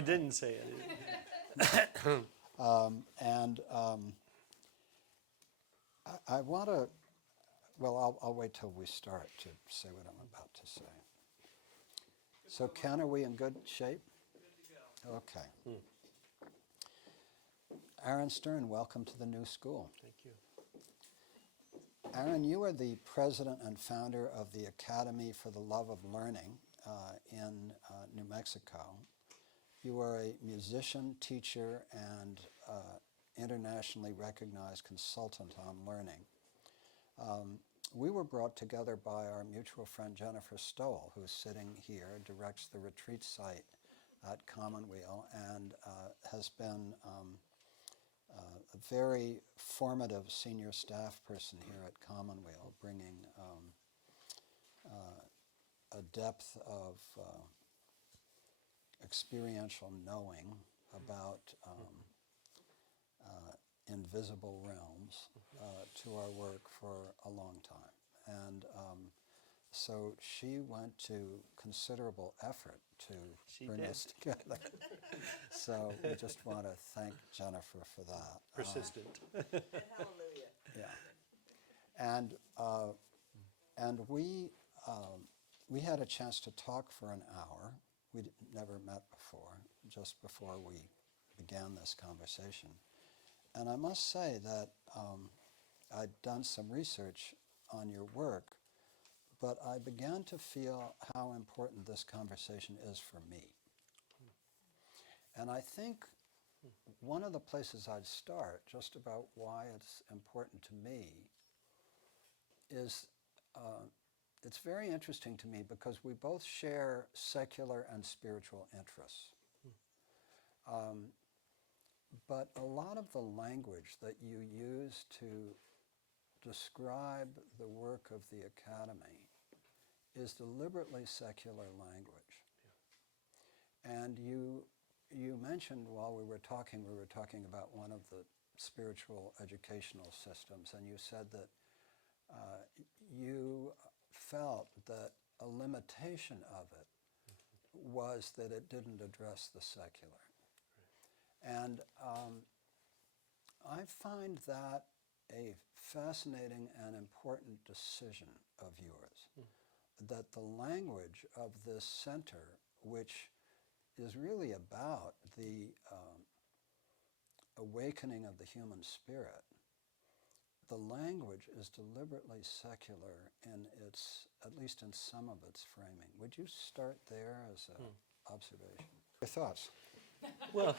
I didn't say it. I want to, well, I'll wait till we start to say what I'm about to say. So Ken, are we in good shape? Good to go. Okay. Aaron Stern, welcome to the new school. Thank you. Aaron, you are the president and founder of the Academy for the Love of Learning in New Mexico. You are a musician, teacher, and internationally recognized consultant on learning. We were brought together by our mutual friend Jennifer Stoll, who's sitting here, directs the retreat site at Commonweal, and has been a very formative senior staff person here at Commonweal, bringing a depth of experiential knowing about invisible realms to our work for a long time. And so she went to considerable effort to bring us together. So we just want to thank Jennifer for that. Persistent. Hallelujah. Yeah. And we had a chance to talk for an hour. We'd never met before, just before we began this conversation. And I must say that I'd done some research on your work, but I began to feel how important this conversation is for me. And I think one of the places I'd start, just about why it's important to me, is it's very interesting to me because we both share secular and spiritual interests. But a lot of the language that you use to describe the work of the Academy is deliberately secular language. Yeah. And you mentioned while we were talking about one of the spiritual educational systems, and you said that you felt that a limitation of it was that it didn't address the secular. And I find that a fascinating and important decision of yours, that the language of this center, which is really about the awakening of the human spirit, the language is deliberately secular in its, at least in some of its framing. Would you start there as an observation? Your thoughts? Well,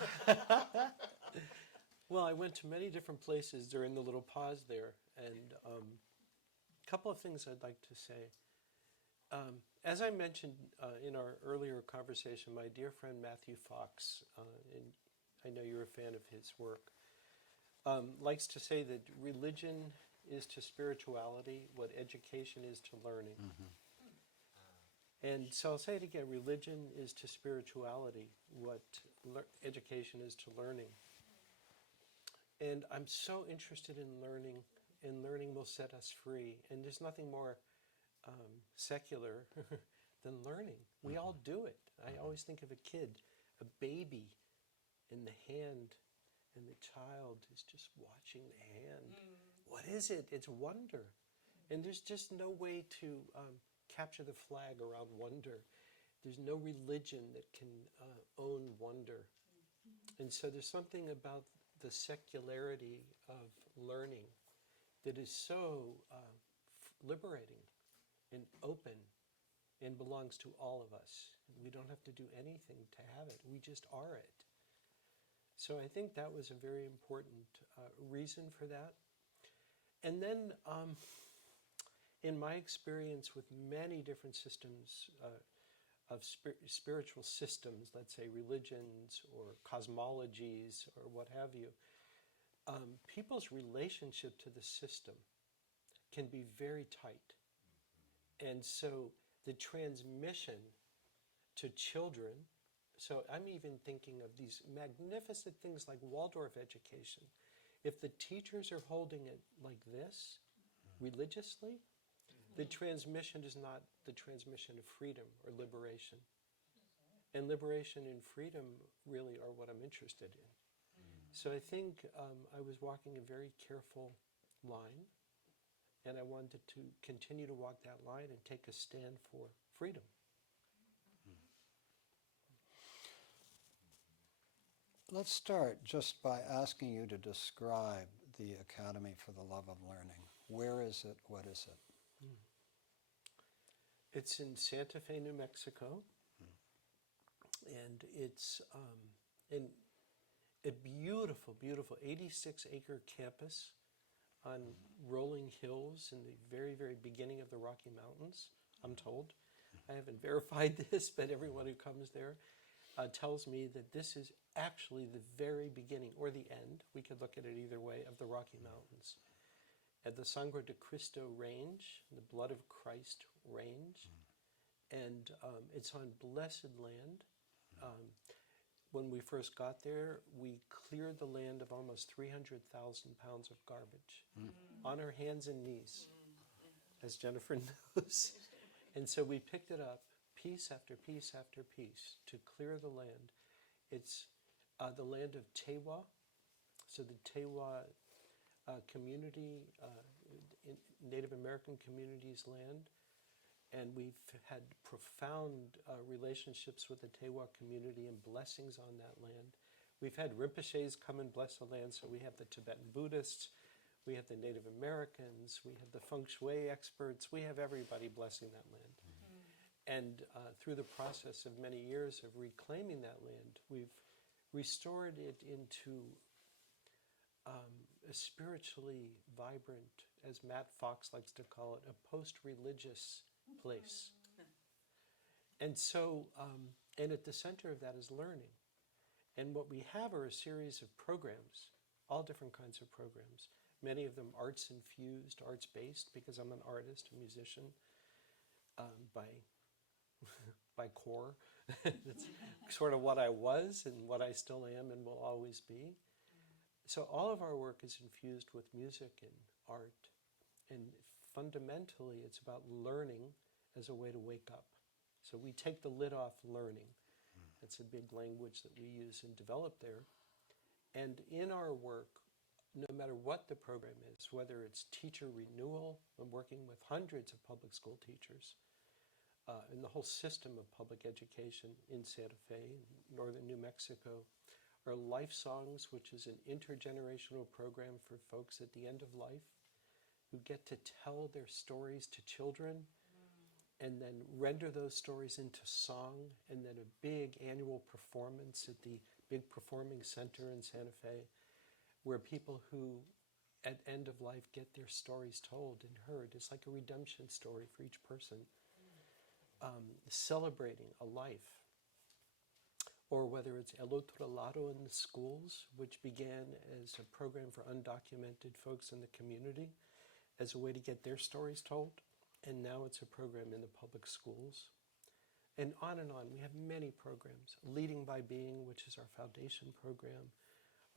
well, I went to many different places during the little pause there, and a couple of things I'd like to say. As I mentioned in our earlier conversation, my dear friend Matthew Fox, and I know you're a fan of his work, likes to say that religion is to spirituality what education is to learning. And so I'll say it again, religion is to spirituality what education is to learning. And I'm so interested in learning, and learning will set us free. And there's nothing more secular than learning. We all do it. I always think of a kid, a baby in the hand, and the child is just watching the hand. What is it? It's wonder. And there's just no way to capture the flag around wonder. There's no religion that can own wonder. And so there's something about the secularity of learning that is so liberating and open and belongs to all of us. We don't have to do anything to have it. We just are it. So I think that was a very important reason for that. And then in my experience with many different systems of spiritual systems, let's say religions or cosmologies or what have you, people's relationship to the system can be very tight. And so the transmission to children, so I'm even thinking of these magnificent things like Waldorf education. If the teachers are holding it like this, religiously, the transmission is not the transmission of freedom or liberation. And liberation and freedom really are what I'm interested in. So I think I was walking a very careful line, and I wanted to continue to walk that line and take a stand for freedom. Let's start just by asking you to describe the Academy for the Love of Learning. Where is it? What is it? It's in Santa Fe, New Mexico, and it's in a beautiful, beautiful 86-acre campus on rolling hills in the very, very beginning of the Rocky Mountains, I'm told. I haven't verified this, but everyone who comes there tells me that this is actually the very beginning, or the end, we could look at it either way, of the Rocky Mountains. At the Sangre de Cristo Range, the Blood of Christ Range, and it's on blessed land. When we first got there, we cleared the land of almost 300,000 pounds of garbage on our hands and knees, as Jennifer knows. And so we picked it up piece after piece after piece to clear the land. It's the land of Tewa, so the Tewa community, Native American community's land. And we've had profound relationships with the Tewa community and blessings on that land. We've had Rinpoches come and bless the land, so we have the Tibetan Buddhists, we have the Native Americans, we have the feng shui experts, we have everybody blessing that land. And through the process of many years of reclaiming that land, we've restored it into a spiritually vibrant, as Matt Fox likes to call it, a post-religious place. And so, and at the center of that is learning. And what we have are a series of programs, all different kinds of programs, many of them arts-infused, arts-based, because I'm an artist, a musician, by core. That's sort of what I was and what I still am and will always be. So all of our work is infused with music and art. And fundamentally, it's about learning as a way to wake up. So we take the lid off learning. That's a big language that we use and develop there. And in our work, no matter what the program is, whether it's Teacher Renewal, I'm working with hundreds of public school teachers, in the whole system of public education in Santa Fe, northern New Mexico, or Lifesongs, which is an intergenerational program for folks at the end of life who get to tell their stories to children and then render those stories into song, and then a big annual performance at the big performing center in Santa Fe, where people who at end of life get their stories told and heard. It's like a redemption story for each person, celebrating a life. Or whether it's El Otro Lado in the schools, which began as a program for undocumented folks in the community as a way to get their stories told. And now it's a program in the public schools. And on and on. We have many programs. Leading by Being, which is our foundation program,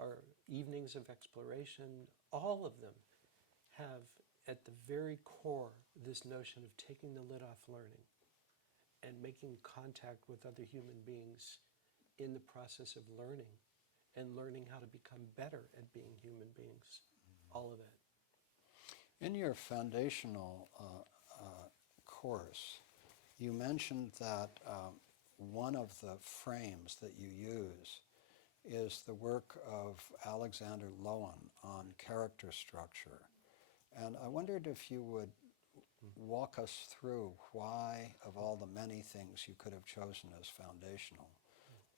our Evenings of Exploration, all of them have at the very core this notion of taking the lid off learning and making contact with other human beings in the process of learning and learning how to become better at being human beings. All of that. In your foundational course, you mentioned that one of the frames that you use is the work of Alexander Lowen on character structure. And I wondered if you would walk us through why, of all the many things you could have chosen as foundational,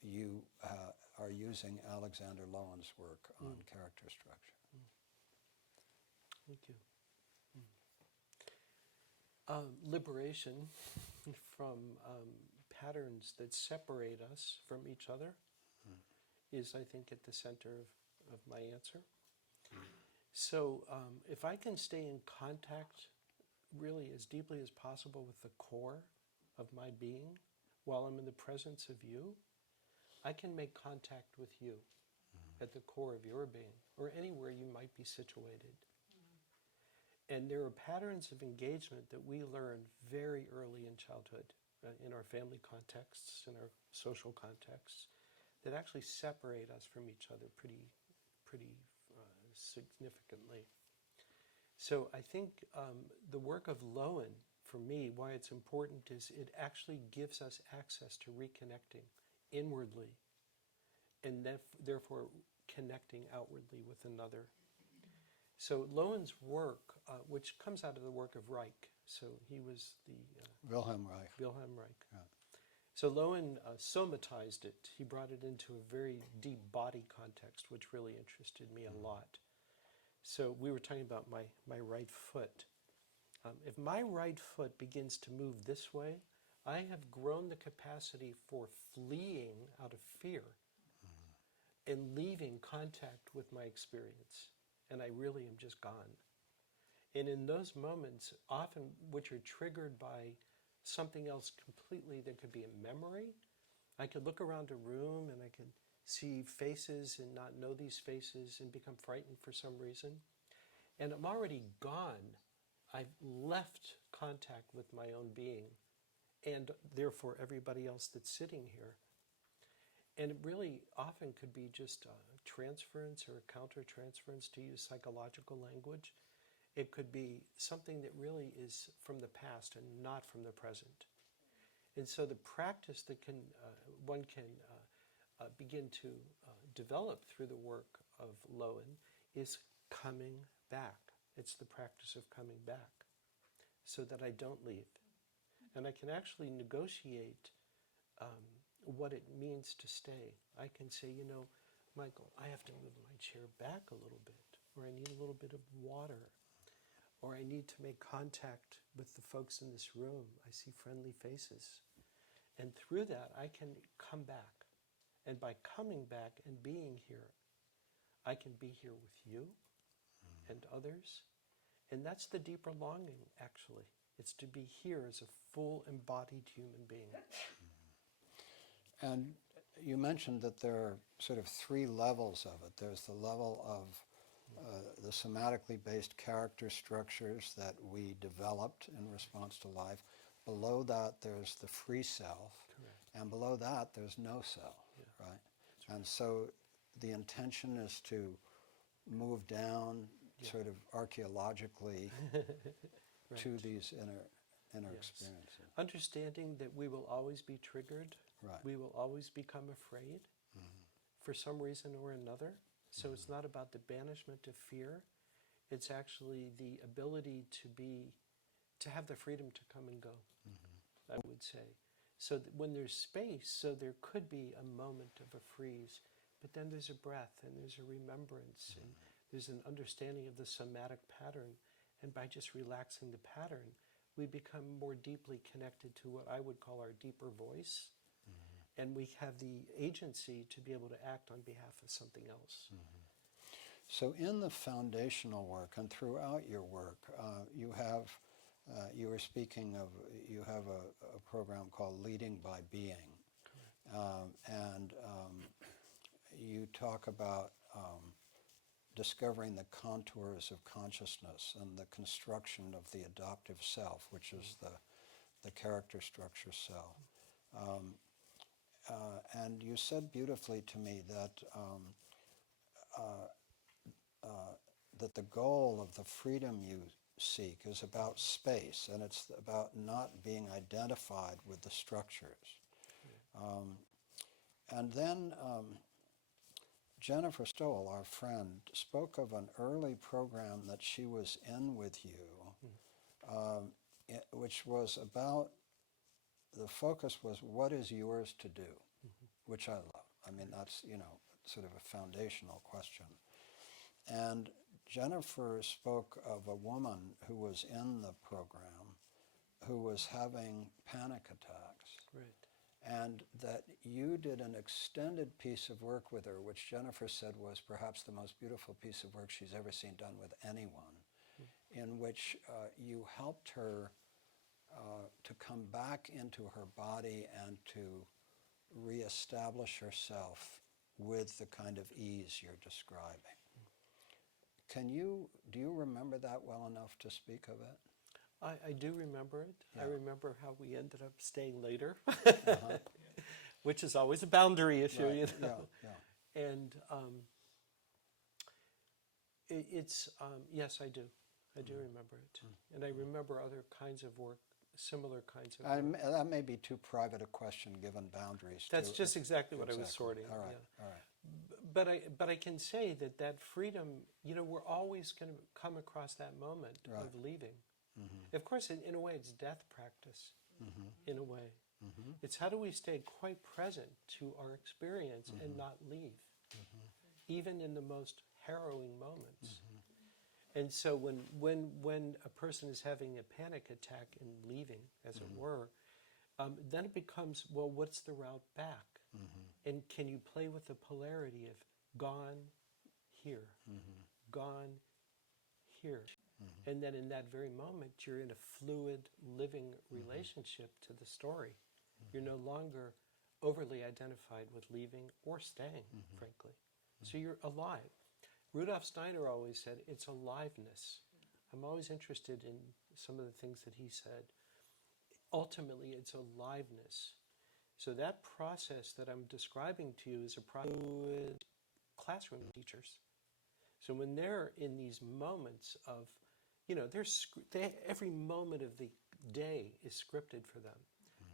you are using Alexander Lowen's work on character structure. Thank you. Liberation from patterns that separate us from each other is, I think, at the center of my answer. So if I can stay in contact really as deeply as possible with the core of my being while I'm in the presence of you, I can make contact with you at the core of your being or anywhere you might be situated. And there are patterns of engagement that we learn very early in childhood. in our family contexts, in our social contexts, that actually separate us from each other pretty significantly. So I think the work of Lowen, for me, why it's important is it actually gives us access to reconnecting inwardly and therefore connecting outwardly with another. So Lowen's work, which comes out of the work of Reich, so he was the Wilhelm Reich. Wilhelm Reich. Yeah. So Lowen somatized it. He brought it into a very deep body context, which really interested me a lot. So we were talking about my right foot. If my right foot begins to move this way, I have grown the capacity for fleeing out of fear and leaving contact with my experience. And I really am just gone. And in those moments, often which are triggered by something else completely, that could be a memory. I could look around a room and I could see faces and not know these faces and become frightened for some reason. And I'm already gone. I've left contact with my own being and therefore everybody else that's sitting here. And it really often could be just a transference or a counter-transference, to use psychological language. It could be something that really is from the past and not from the present. And so the practice that one can begin to develop through the work of Lowen is coming back. It's the practice of coming back so that I don't leave. And I can actually negotiate what it means to stay. I can say, Michael, I have to move my chair back a little bit, or I need a little bit of water, or I need to make contact with the folks in this room. I see friendly faces. And through that, I can come back. And by coming back and being here, I can be here with you and others. And that's the deeper longing, actually. It's to be here as a full embodied human being. And you mentioned that there are sort of three levels of it. There's the level of the somatically based character structures that we developed in response to life. Below that, there's the free self. Correct. And below that, there's no self, Yeah. right? And so the intention is to move down sort of archaeologically Right. to these inner Yes. experiences. Understanding that we will always be triggered. Right. We will always become afraid for some reason or another. So it's not about the banishment of fear. It's actually the ability to have the freedom to come and go, I would say. So that when there's space, so there could be a moment of a freeze, but then there's a breath and there's a remembrance and there's an understanding of the somatic pattern. And by just relaxing the pattern, we become more deeply connected to what I would call our deeper voice. And we have the agency to be able to act on behalf of something else. So in the foundational work and throughout your work, you have a program called Leading by Being. And you talk about discovering the contours of consciousness and the construction of the adoptive self, which is the character structure self. And you said beautifully to me that that the goal of the freedom you seek is about space, and it's about not being identified with the structures. And then Jennifer Stoll, our friend, spoke of an early program that she was in with you, which was about, the focus was what is yours to do, which I love. I mean, that's, sort of a foundational question. And Jennifer spoke of a woman who was in the program who was having panic attacks. Right. And that you did an extended piece of work with her, which Jennifer said was perhaps the most beautiful piece of work she's ever seen done with anyone, in which you helped her to come back into her body and to reestablish herself with the kind of ease you're describing. Do you remember that well enough to speak of it? I do remember it. Yeah. I remember how we ended up staying later, Uh-huh. which is always a boundary issue, Right. you know. Yeah, yeah. And it's yes, I do. I do remember it, and I remember other kinds of work, similar kinds of work. That may be too private a question given boundaries. That's too. just exactly what I was Exactly. sorting. All right, Yeah. all right. But I can say that freedom, you know, we're always going to come across that moment Right. of leaving. Mm-hmm. Of course, in a way, it's death practice. Mm-hmm. In a way, Mm-hmm. it's how do we stay quite present to our experience and not leave, even in the most harrowing moments. And so when a person is having a panic attack and leaving, as it were, then it becomes, well, what's the route back? And can you play with the polarity of gone here, gone here? And then in that very moment, you're in a fluid, living relationship to the story. You're no longer overly identified with leaving or staying, frankly. So you're alive. Rudolf Steiner always said, it's aliveness. I'm always interested in some of the things that he said. Ultimately, it's aliveness. So that process that I'm describing to you is a process with classroom teachers. So when they're in these moments of, you know, every moment of the day is scripted for them.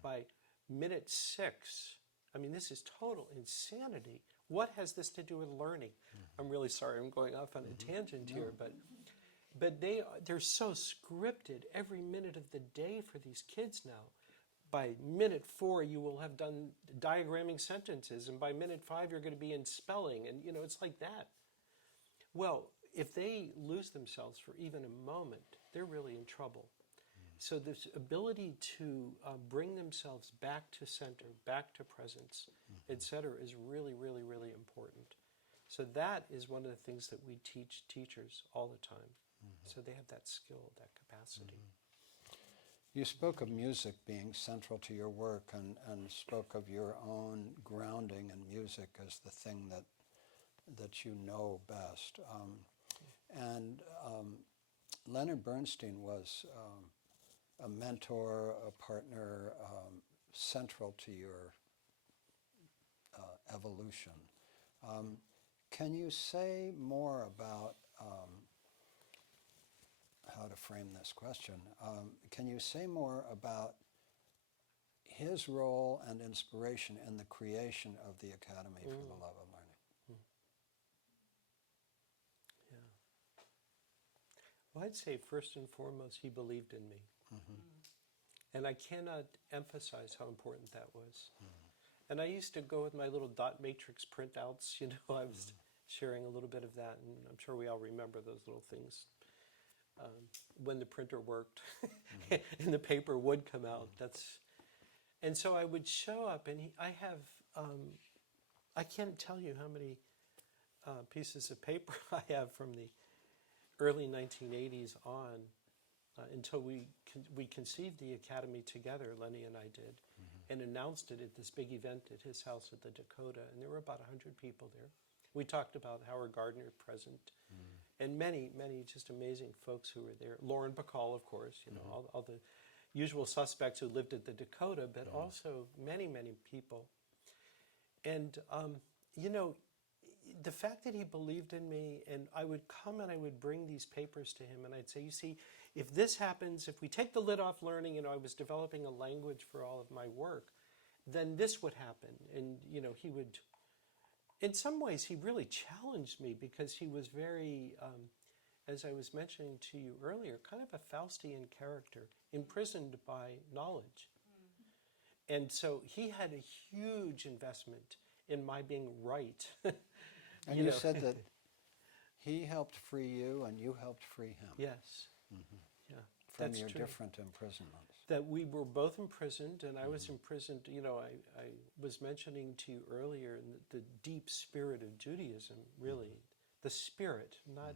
By minute 6, I mean, this is total insanity. What has this to do with learning? I'm really sorry, I'm going off on a tangent here, but they're so scripted every minute of the day for these kids now. By minute 4, you will have done diagramming sentences, and by minute 5, you're going to be in spelling, and you know, it's like that. Well, if they lose themselves for even a moment, they're really in trouble. So this ability to bring themselves back to center, back to presence, etc., is really, really, really important. So that is one of the things that we teach teachers all the time. So they have that skill, that capacity. You spoke of music being central to your work and spoke of your own grounding in music as the thing that you know best. Leonard Bernstein was a mentor, a partner, central to your evolution. Can you say more about how to frame this question? Can you say more about his role and inspiration in the creation of the Academy for the Love of Learning? Yeah. Well, I'd say first and foremost, he believed in me. And I cannot emphasize how important that was. And I used to go with my little dot matrix printouts, you know, I was sharing a little bit of that, and I'm sure we all remember those little things. When the printer worked and the paper would come out, and so I would show up, and I can't tell you how many pieces of paper I have from the early 1980s on until we conceived the Academy together, Lenny and I did, and announced it at this big event at his house at the Dakota, and there were about 100 people there. We talked about Howard Gardner present, and many, many just amazing folks who were there. Lauren Bacall, of course, you know, all the usual suspects who lived at the Dakota, but also many, many people. And, you know, the fact that he believed in me, and I would come and I would bring these papers to him, and I'd say, you see, if this happens, if we take the lid off learning, you know, I was developing a language for all of my work, then this would happen. And, you know, he would, in some ways, he really challenged me because he was very, as I was mentioning to you earlier, kind of a Faustian character, imprisoned by knowledge. And so he had a huge investment in my being right. And you said that he helped free you and you helped free him. Yes. Yeah. From That's your true. different imprisonments. That we were both imprisoned, and I was imprisoned. You know, I was mentioning to you earlier the deep spirit of Judaism, really. The spirit, not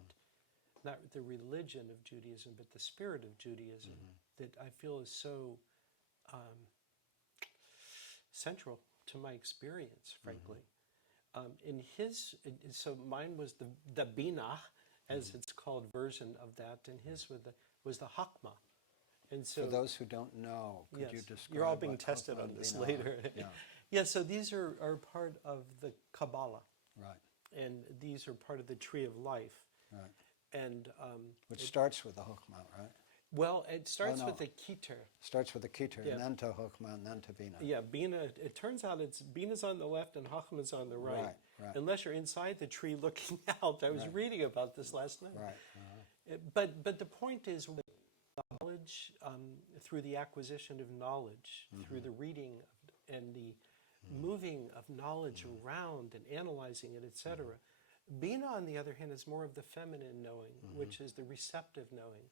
the religion of Judaism, but the spirit of Judaism that I feel is so central to my experience, frankly. In his, so mine was the Bina, as it's called, version of that, and his was the Hakma. And so For those who don't know, could yes, you describe you're all being what tested on Hokman this Binah- later. Yeah, Yeah, so these are part of the Kabbalah, right, and these are part of the Tree of Life. right. And Which starts with the Hokmah, right? well, it starts no. with the Keter. Starts with the Keter, Yeah. and then to Hokmah, and then to Binah. Yeah, Bina. It turns out it's Bina's on the left and Chachma's on the right. Right. Unless you're inside the tree looking out. I was Right. reading about this last night. Right. But the point is, knowledge through the acquisition of knowledge, through the reading and the moving of knowledge around and analyzing it, etc. Bina, on the other hand, is more of the feminine knowing, which is the receptive knowing.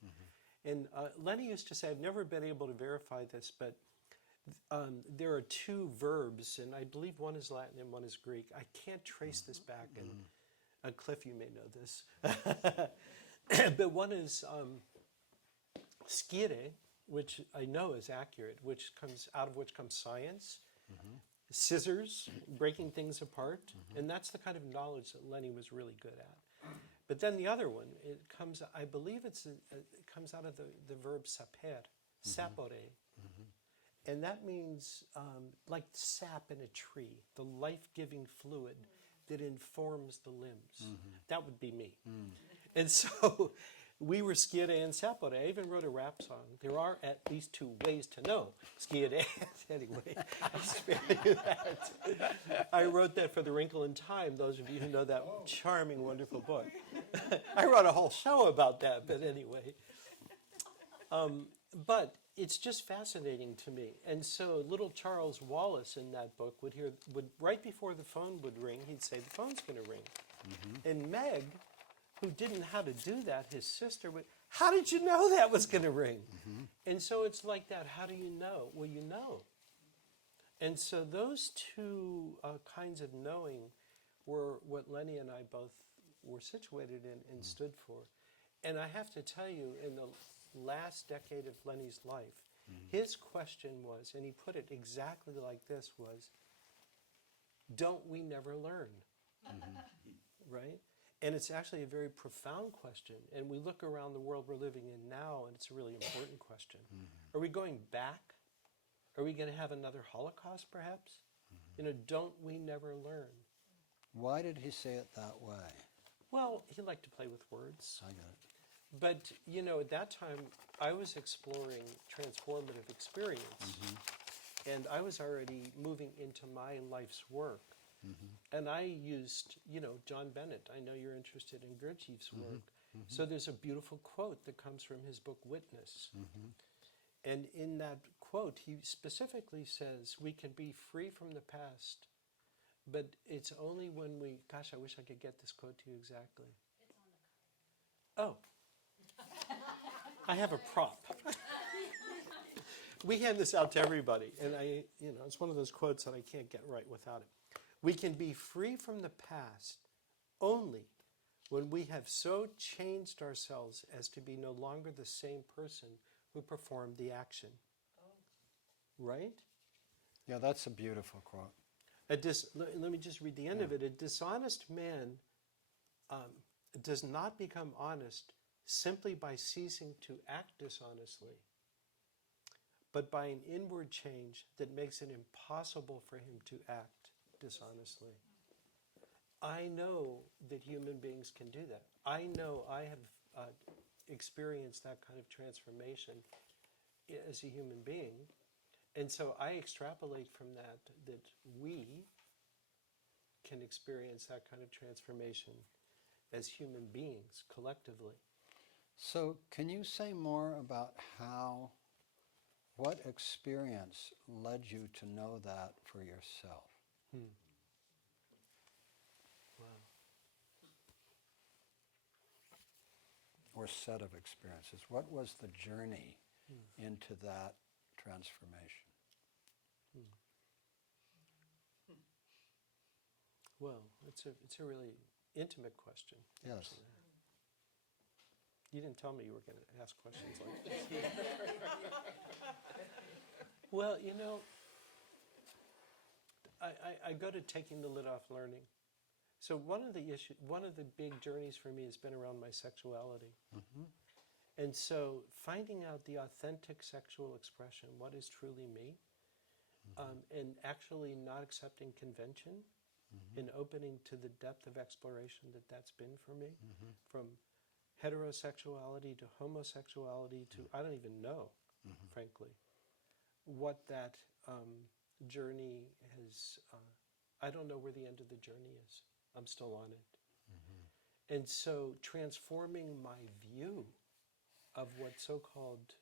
And Lenny used to say, I've never been able to verify this, but there are two verbs, and I believe one is Latin and one is Greek. I can't trace this back, and Cliff, you may know this. But one is scire, which I know is accurate, which comes out of which comes science, scissors, breaking things apart, and that's the kind of knowledge that Lenny was really good at. But then the other one, it comes, I believe it comes out of the verb saper, sapore, and that means like sap in a tree, the life-giving fluid that informs the limbs. That would be me. And so we were scire and sapore. I even wrote a rap song. There are at least two ways to know scire. Anyway, I'll spare you that. I wrote that for The Wrinkle in Time, those of you who know that charming, wonderful book. I wrote a whole show about that, but anyway. But it's just fascinating to me. And so little Charles Wallace in that book would right before the phone would ring, he'd say, the phone's going to ring. And Meg, who didn't know how to do that, his sister would, how did you know that was going to ring? And so it's like that. How do you know? Well, you know. And so those two kinds of knowing were what Lenny and I both were situated in and stood for. And I have to tell you, in the last decade of Lenny's life, his question was, and he put it exactly like this, was, don't we never learn? Right? And it's actually a very profound question. And we look around the world we're living in now, and it's a really important question. Are we going back? Are we going to have another Holocaust, perhaps? You know, don't we never learn? Why did he say it that way? Well, he liked to play with words. I get it. But, you know, at that time, I was exploring transformative experience. And I was already moving into my life's work. And I used, you know, John Bennett. I know you're interested in Gurdjieff's work. So there's a beautiful quote that comes from his book, Witness. And in that quote, he specifically says, we can be free from the past, but it's only when we, gosh, I wish I could get this quote to you exactly. It's on the card. Oh. I have a prop. We hand this out to everybody, and it's one of those quotes that I can't get right without it. We can be free from the past only when we have so changed ourselves as to be no longer the same person who performed the action. Right? Yeah, that's a beautiful quote. Let me just read the end of it. A dishonest man does not become honest simply by ceasing to act dishonestly, but by an inward change that makes it impossible for him to act dishonestly. I know that human beings can do that. I know I have experienced that kind of transformation as a human being. And so I extrapolate from that we can experience that kind of transformation as human beings collectively. So can you say more about what experience led you to know that for yourself? Wow. Or set of experiences? What was the journey into that transformation? Well, it's a really intimate question. Yes. Actually. You didn't tell me you were going to ask questions like this. Well, you know, I go to taking the lid off learning. So one of the big journeys for me has been around my sexuality. And so finding out the authentic sexual expression, what is truly me, and actually not accepting convention and opening to the depth of exploration that that's been for me, from heterosexuality to homosexuality to, I don't even know, frankly, what that journey has, I don't know where the end of the journey is. I'm still on it. And so transforming my view of what so-called,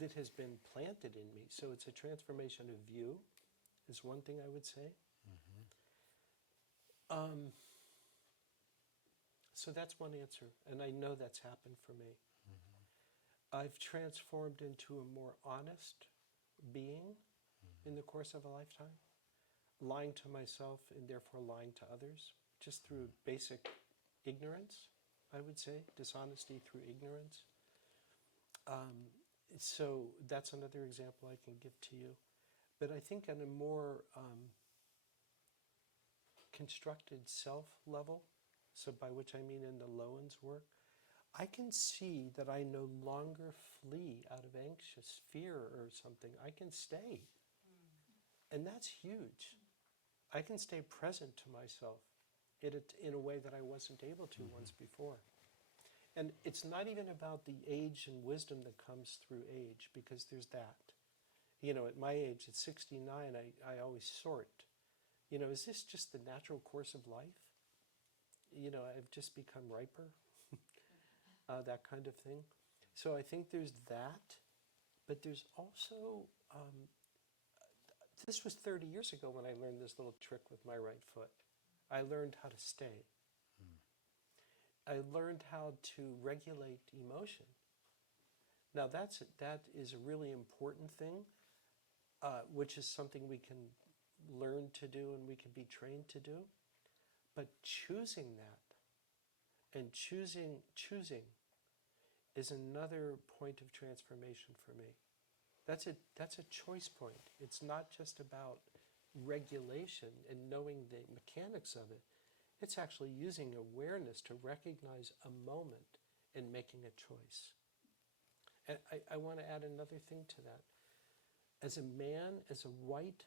that has been planted in me. So it's a transformation of view, is one thing I would say. So that's one answer, and I know that's happened for me. I've transformed into a more honest being in the course of a lifetime, lying to myself and therefore lying to others, just through basic ignorance, I would say, dishonesty through ignorance. So that's another example I can give to you. But I think on a more constructed self level, so by which I mean in the Lowen's work, I can see that I no longer flee out of anxious fear or something. I can stay. And that's huge. I can stay present to myself in a way that I wasn't able to once before. And it's not even about the age and wisdom that comes through age, because there's that. You know, at my age, at 69, I always sort. You know, is this just the natural course of life? You know, I've just become riper, that kind of thing. So I think there's that, but there's also, this was 30 years ago when I learned this little trick with my right foot. I learned how to stay. I learned how to regulate emotion. Now that is a really important thing, which is something we can learn to do and we can be trained to do. But choosing that and choosing is another point of transformation for me. That's a choice point. It's not just about regulation and knowing the mechanics of it. It's actually using awareness to recognize a moment and making a choice. And I want to add another thing to that. As a man, as a white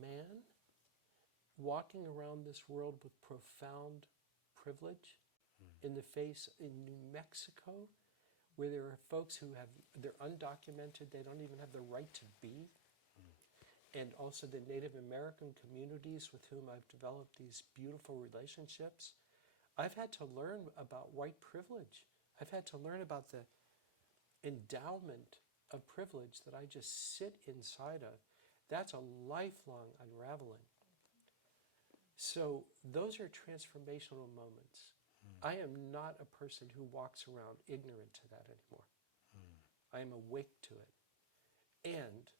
man, walking around this world with profound privilege in the face in New Mexico, where there are folks who they're undocumented, they don't even have the right to be, and also the Native American communities with whom I've developed these beautiful relationships. I've had to learn about white privilege. I've had to learn about the endowment of privilege that I just sit inside of. That's a lifelong unraveling. So those are transformational moments. I am not a person who walks around ignorant to that anymore. I am awake to it. And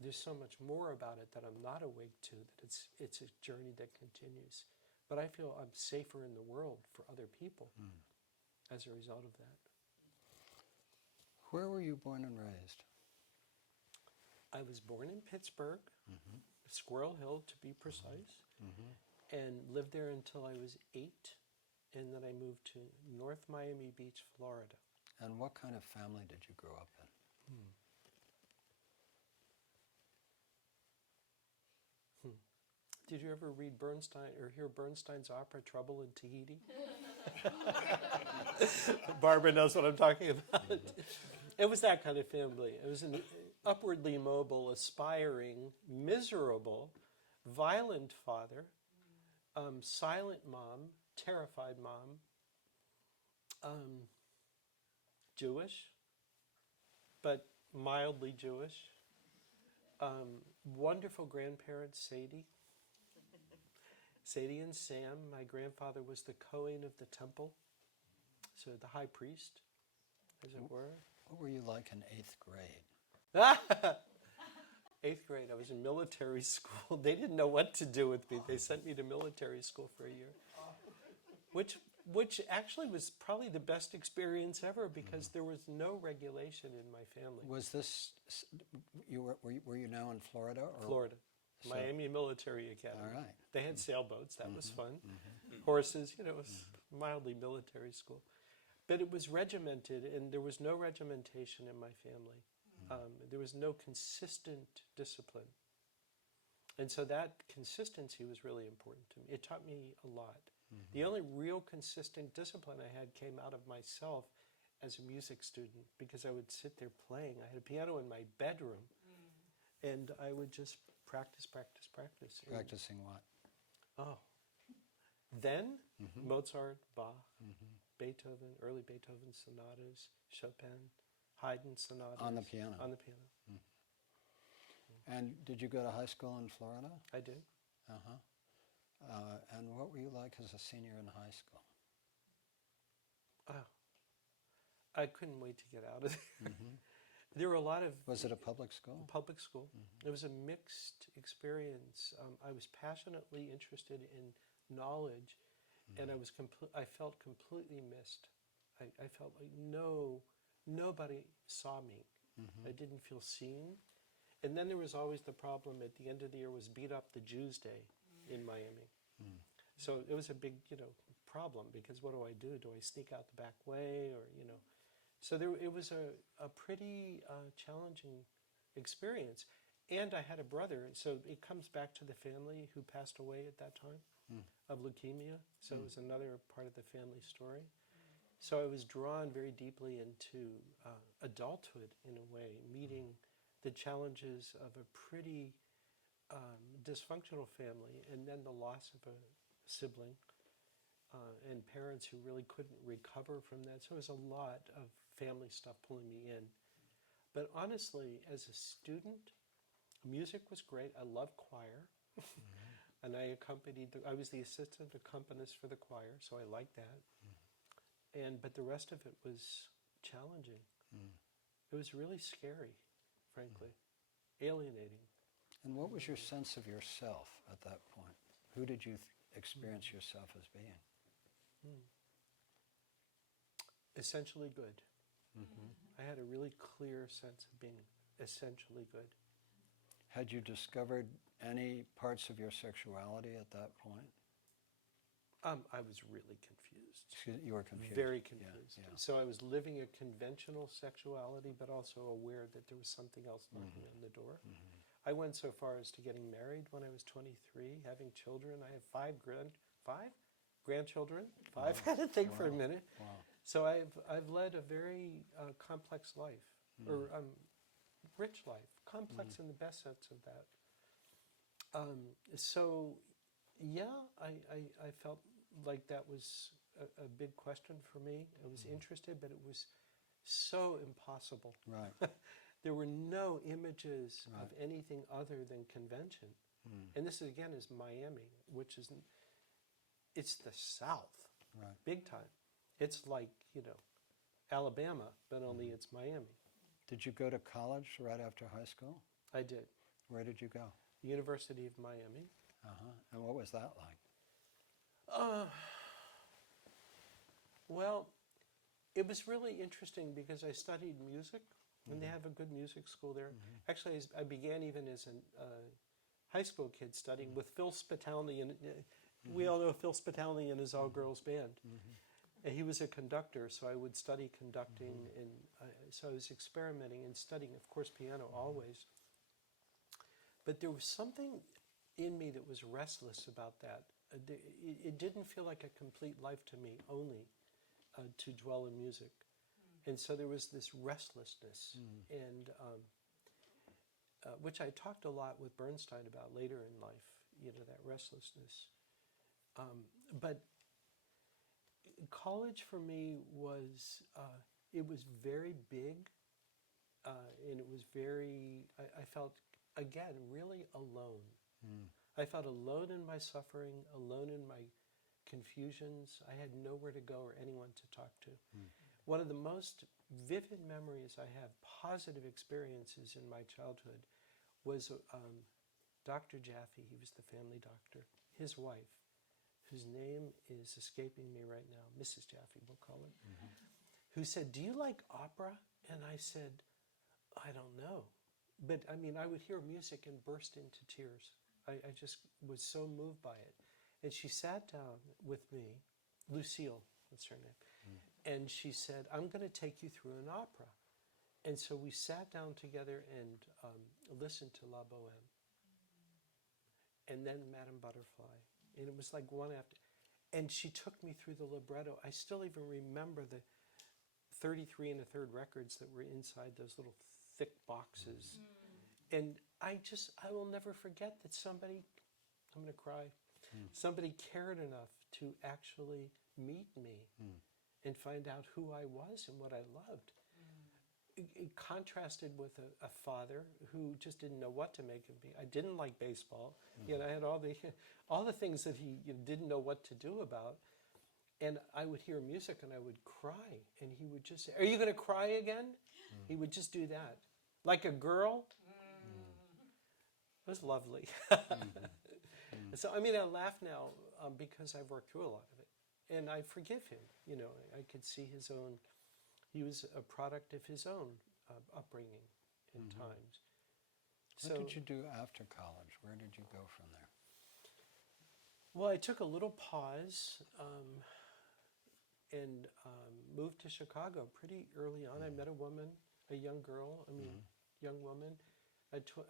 there's so much more about it that I'm not awake to, that it's a journey that continues. But I feel I'm safer in the world for other people as a result of that. Where were you born and raised? I was born in Pittsburgh, Squirrel Hill to be precise, and lived there until I was 8, and then I moved to North Miami Beach, Florida. And what kind of family did you grow up in? Did you ever read Bernstein or hear Bernstein's opera Trouble in Tahiti? Barbara knows what I'm talking about. It was that kind of family. It was an upwardly mobile, aspiring, miserable, violent father, silent mom, terrified mom, Jewish, but mildly Jewish, wonderful grandparents, Sadie and Sam. My grandfather was the Kohen of the temple, so the high priest, as it were. What were you like in 8th grade? 8th grade, I was in military school. They didn't know what to do with me. They sent me to military school for a year, which actually was probably the best experience ever, because there was no regulation in my family. Was this, were you now in Florida? Or? Florida. So, Miami Military Academy. all right. They had sailboats. That was fun. Horses. You know, it was mildly military school. But it was regimented, and there was no regimentation in my family. There was no consistent discipline. And so that consistency was really important to me. It taught me a lot. The only real consistent discipline I had came out of myself as a music student, because I would sit there playing. I had a piano in my bedroom, and I would just practice. Practicing what? Oh. Then, Mozart, Bach, Beethoven, early Beethoven sonatas, Chopin, Haydn sonatas. On the piano? On the piano. And did you go to high school in Florida? I did. And what were you like as a senior in high school? Oh. I couldn't wait to get out of there. There were a lot of... Was it a public school? Public school. It was a mixed experience. I was passionately interested in knowledge, and I felt completely missed. I felt like nobody saw me. I didn't feel seen. And then there was always the problem at the end of the year was Beat Up the Jews Day in Miami. So it was a big, problem, because what do? Do I sneak out the back way, or, So it was a pretty challenging experience. And I had a brother, so it comes back to the family who passed away at that time of leukemia. So it was another part of the family story. So I was drawn very deeply into adulthood in a way, meeting the challenges of a pretty dysfunctional family, and then the loss of a sibling, and parents who really couldn't recover from that. So it was a lot of family stuff pulling me in. But honestly, as a student, music was great. I loved choir. And I was the assistant accompanist for the choir, so I liked that. But the rest of it was challenging. It was really scary, frankly, alienating. And what was your sense of yourself at that point? Who did you experience yourself as being? Essentially good. I had a really clear sense of being essentially good. Had you discovered any parts of your sexuality at that point? I was really confused. You were confused. Very confused. Yeah. So I was living a conventional sexuality, but also aware that there was something else knocking on the door. I went so far as to getting married when I was 23, having children. I have five grandchildren. Five. I had to think for a minute. Wow. So I've led a very complex life, or rich life, complex in the best sense of that. I felt like that was a big question for me. I was interested, but it was so impossible. Right. There were no images of anything other than convention. And this, again, is Miami, which is, it's the South, big time. It's like, Alabama, but only it's Miami. Did you go to college right after high school? I did. Where did you go? The University of Miami. And what was that like? Well, it was really interesting because I studied music, and they have a good music school there. Actually, I began even as a high school kid studying with Phil Spitali, and we all know Phil Spitali and his all-girls band. And he was a conductor, so I would study conducting, and so I was experimenting and studying, of course, piano always. But there was something in me that was restless about that. It didn't feel like a complete life to me only to dwell in music. And so there was this restlessness, and which I talked a lot with Bernstein about later in life, that restlessness. But college for me was, it was very big, and it was very, I felt, again, really alone. I felt alone in my suffering, alone in my confusions. I had nowhere to go or anyone to talk to. One of the most vivid memories I have, positive experiences in my childhood, was Dr. Jaffe. He was the family doctor. His wife, whose name is escaping me right now, Mrs. Jaffe, we'll call her, who said, "Do you like opera?" And I said, "I don't know." But I mean, I would hear music and burst into tears. I just was so moved by it. And she sat down with me, Lucille, that's her name. And she said, I'm going to take you through an opera. And so we sat down together and listened to La Boheme. And then Madame Butterfly. And it was like one after. And she took me through the libretto. I still even remember the 33 and a third records that were inside those little thick boxes. And I will never forget that somebody, I'm going to cry, somebody cared enough to actually meet me and find out who I was and what I loved. It contrasted with a father who just didn't know what to make of me. I didn't like baseball. You know, I had all the things that he didn't know what to do about. And I would hear music and I would cry. And he would just say, "Are you going to cry again?" He would just do that. Like a girl. It was lovely. So, I mean, I laugh now because I've worked through a lot of it. And I forgive him. You know, I could see he was a product of his own upbringing in times. What did you do after college? Where did you go from there? Well, I took a little pause and moved to Chicago pretty early on. I met a woman, a young girl, young woman.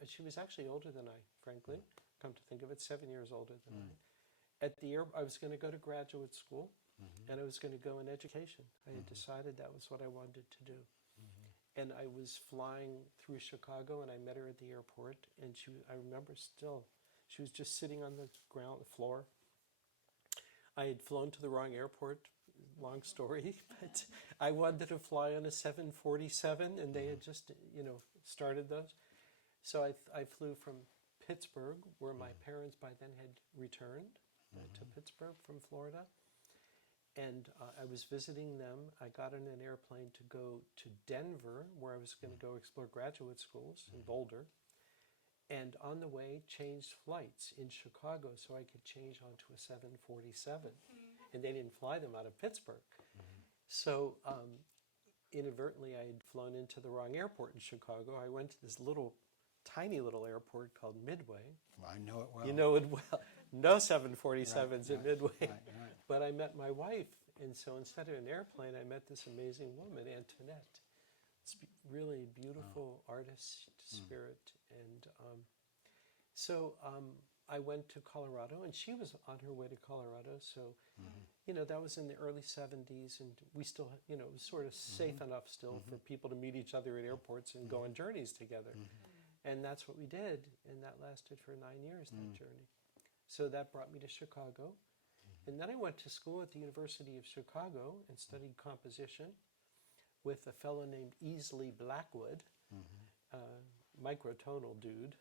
She was actually older than I, frankly. Come to think of it, 7 years older than I. I was going to go to graduate school, and I was going to go in education. I had decided that was what I wanted to do. And I was flying through Chicago, and I met her at the airport, and I remember still, she was just sitting on the floor. I had flown to the wrong airport, long story, but I wanted to fly on a 747, and they had just, started those. So I flew from Pittsburgh, where my parents by then had returned to Pittsburgh from Florida. And I was visiting them. I got on an airplane to go to Denver, where I was going to go explore graduate schools in Boulder. And on the way, changed flights in Chicago so I could change onto a 747. And they didn't fly them out of Pittsburgh. So inadvertently, I had flown into the wrong airport in Chicago. I went to this tiny little airport called Midway. I know it well. You know it well. No 747s at Midway. Right. But I met my wife, and so instead of an airplane, I met this amazing woman, Antoinette. It's really beautiful artist spirit. And so I went to Colorado, and she was on her way to Colorado. So, that was in the early 70s, and we still, it was sort of safe enough still for people to meet each other at airports and go on journeys together. And that's what we did, and that lasted for 9 years, that journey. So that brought me to Chicago. And then I went to school at the University of Chicago and studied composition with a fellow named Easley Blackwood, microtonal dude,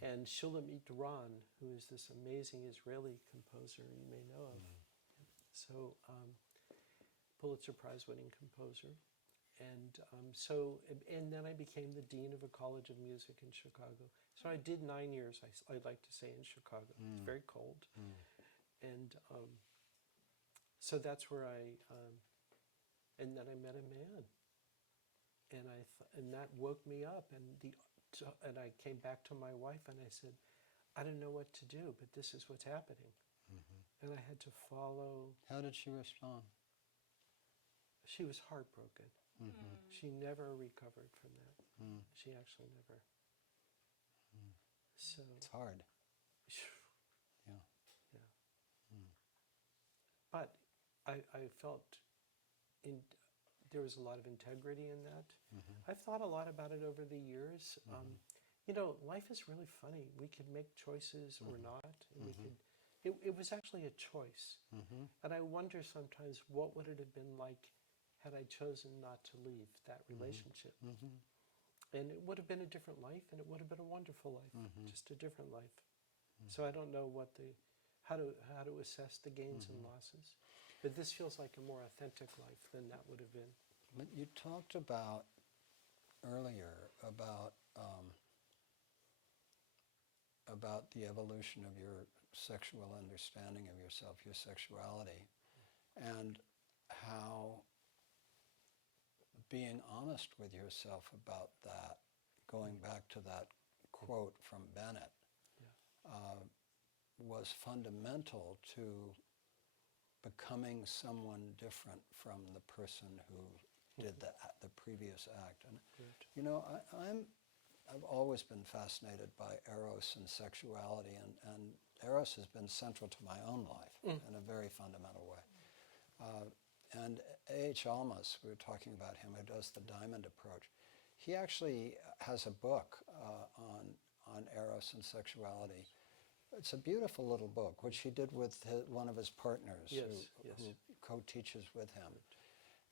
and Shulamit Ron, who is this amazing Israeli composer you may know of. So Pulitzer Prize-winning composer. And and then I became the dean of a college of music in Chicago. So I did 9 years, I'd like to say, in Chicago. It's very cold. And so that's where and then I met a man. And that woke me up. And I came back to my wife and I said, I don't know what to do, but this is what's happening. And I had to follow. How did she respond? She was heartbroken. She never recovered from that. She actually never. So it's hard. Yeah. But I felt there was a lot of integrity in that. I've thought a lot about it over the years. Life is really funny. We could make choices or not. And it was actually a choice. And I wonder sometimes, what would it have been like had I chosen not to leave that relationship? And it would have been a different life, and it would have been a wonderful life, just a different life. So I don't know how to assess the gains and losses. But this feels like a more authentic life than that would have been. But you talked about earlier about the evolution of your sexual understanding of yourself, your sexuality, and how being honest with yourself about that, going back to that quote from Bennett, was fundamental to becoming someone different from the person who did the previous act. And you know, I've always been fascinated by eros and sexuality, and eros has been central to my own life in a very fundamental way. And A.H. Alma's, we were talking about him, who does the diamond approach. He actually has a book on eros and sexuality. It's a beautiful little book, which he did with one of his partners who co-teaches with him.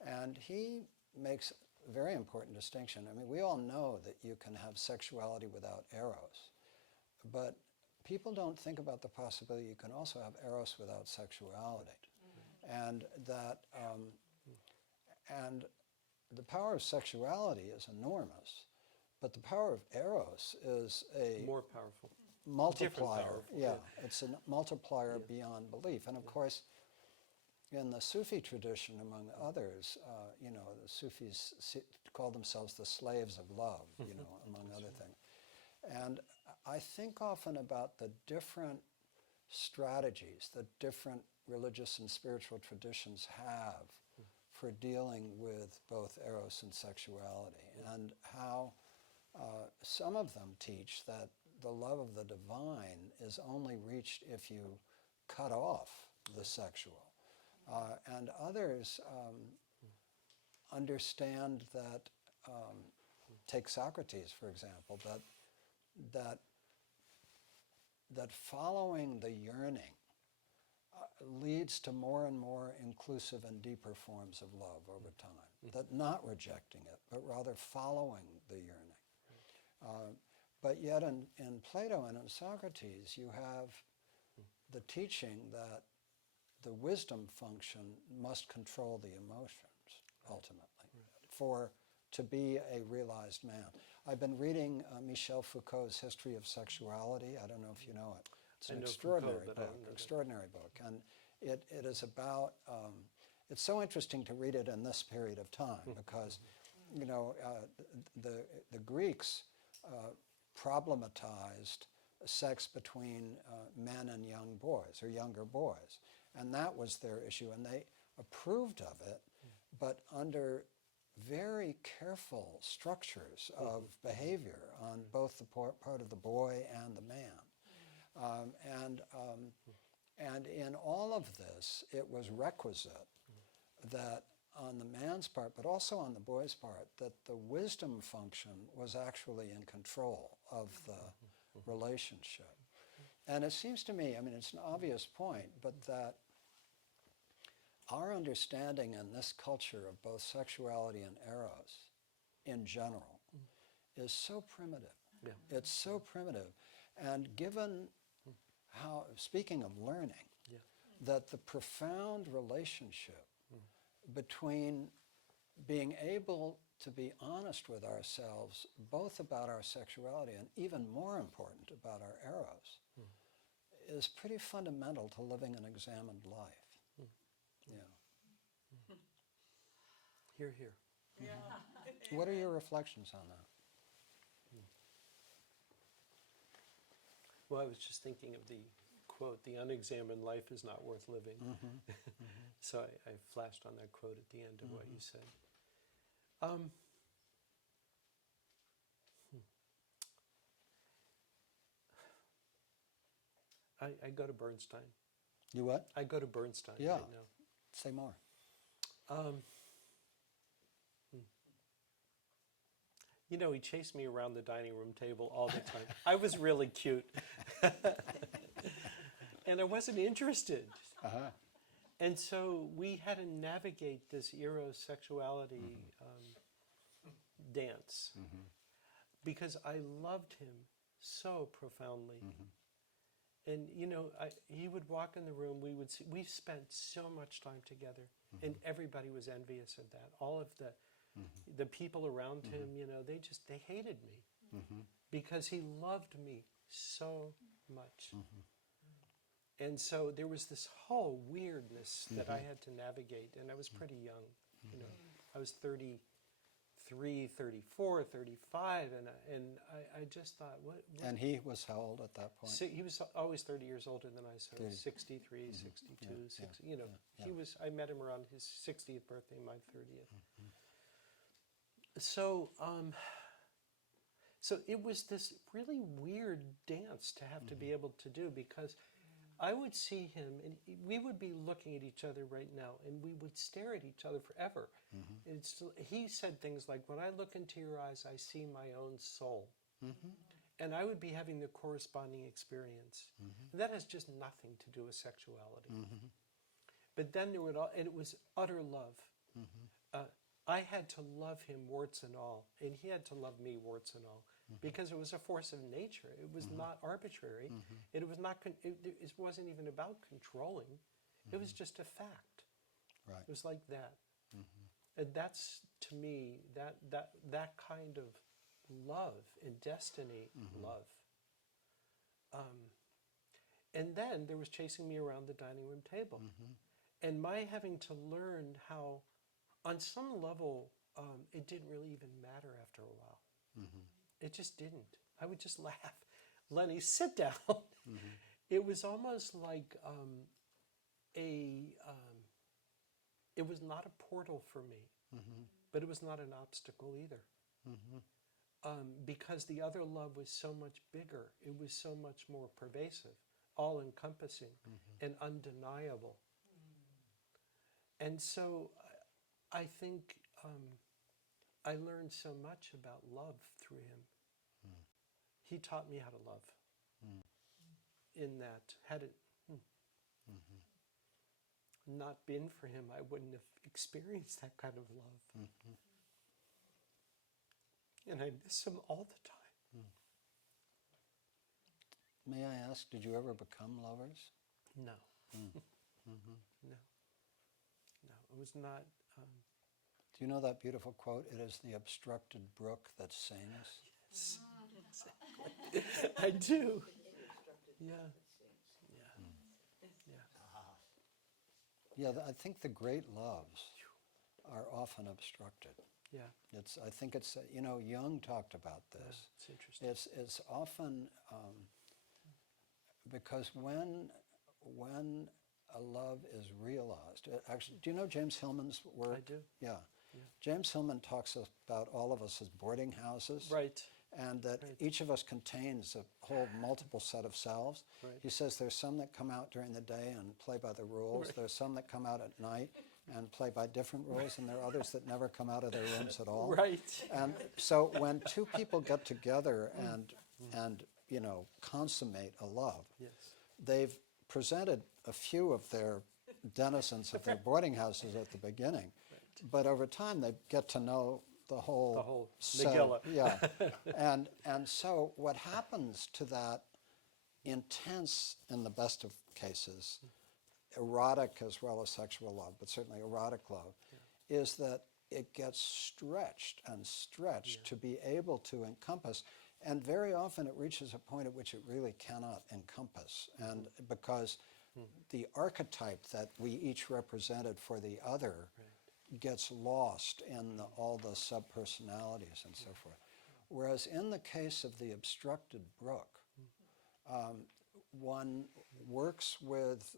And he makes a very important distinction. I mean, we all know that you can have sexuality without eros, but people don't think about the possibility you can also have eros without sexuality. And that, and the power of sexuality is enormous, but the power of eros is a more powerful multiplier. Powerful, Yeah, it's a multiplier beyond belief. And of course, in the Sufi tradition, among others, you know, the Sufis call themselves the slaves of love, you know, among other things. And I think often about the different strategies that different religious and spiritual traditions have for dealing with both eros and sexuality, and how some of them teach that the love of the divine is only reached if you cut off the sexual. And others understand that, take Socrates, for example, that following the yearning leads to more and more inclusive and deeper forms of love over time. That not rejecting it, but rather following the yearning. But yet in Plato and in Socrates, you have the teaching that the wisdom function must control the emotions, ultimately, to be a realized man. I've been reading Michel Foucault's History of Sexuality. I don't know if you know it. It's an extraordinary book. And it is about, it's so interesting to read it in this period of time because, you know, the Greeks problematized sex between men and young boys or younger boys. And that was their issue. And they approved of it, but under very careful structures of behavior on both the part of the boy and the man. And in all of this, it was requisite that on the man's part, but also on the boy's part, that the wisdom function was actually in control of the relationship. And it seems to me, I mean, it's an obvious point, but that our understanding in this culture of both sexuality and eros in general is so primitive. Yeah. It's so primitive. And given how, speaking of learning, that the profound relationship between being able to be honest with ourselves, both about our sexuality and even more important about our eros, is pretty fundamental to living an examined life. Yeah. Hear, hear. Yeah. What are your reflections on that? Well, I was just thinking of the quote, "The unexamined life is not worth living." So I flashed on that quote at the end of what you said. I go to Bernstein. You what? I go to Bernstein Yeah. right now. Say more. You know, he chased me around the dining room table all the time. I was really cute. And I wasn't interested. And so we had to navigate this eros sexuality dance because I loved him so profoundly. And you know, he would walk in the room. We spent so much time together, and everybody was envious of that. All of the people around him, you know, they hated me because he loved me so much. And so there was this whole weirdness that I had to navigate, and I was pretty young. You know, I was 33 33, 34, 35, and I just thought, what? And he was how old at that point? He was always 30 years older than I, so 30. 63, 62, Yeah, 60, yeah, you know, yeah. he was, I met him around his 60th birthday, my 30th. So, so it was this really weird dance to have to be able to do, because I would see him and we would be looking at each other right now and we would stare at each other forever. And he said things like, when I look into your eyes, I see my own soul. And I would be having the corresponding experience. And that has just nothing to do with sexuality. But then there would, and it was utter love. I had to love him warts and all, and he had to love me warts and all, because it was a force of nature. It was not arbitrary. It was not. It wasn't even about controlling. It was just a fact. Right. It was like that, and that's, to me, that kind of love and destiny love. And then there was chasing me around the dining room table, and my having to learn how, on some level, it didn't really even matter after a while. It just didn't. I would just laugh. Lenny, sit down. It was almost like it was not a portal for me, but it was not an obstacle either. Because the other love was so much bigger. It was so much more pervasive, all-encompassing, and undeniable. And so I think I learned so much about love through him. He taught me how to love. In that, had it not been for him, I wouldn't have experienced that kind of love. And I miss him all the time. May I ask, did you ever become lovers? No. No. No. It was not. Do you know that beautiful quote, "It is the obstructed brook that sings"? Yes. Exactly. I do. Yeah. Yeah, I think the great loves are often obstructed. Yeah. I think it's, Jung talked about this. It's interesting. It's often because when a love is realized, actually, do you know James Hillman's work? I do. Yeah. James Hillman talks about all of us as boarding houses. Right. And that each of us contains a whole multiple set of selves. Right. He says there's some that come out during the day and play by the rules. Right. There's some that come out at night and play by different rules, and there are others that never come out of their rooms at all. Right. And so when two people get together and consummate a love, Yes. they've presented a few of their denizens of their boarding houses at the beginning, but over time they get to know the whole set. Megillah. Yeah. And so what happens to that intense, in the best of cases, erotic as well as sexual love, but certainly erotic love, is that it gets stretched and stretched to be able to encompass. And very often it reaches a point at which it really cannot encompass. And because the archetype that we each represented for the other gets lost in all the subpersonalities and so forth. Whereas in the case of the obstructed brook, one works with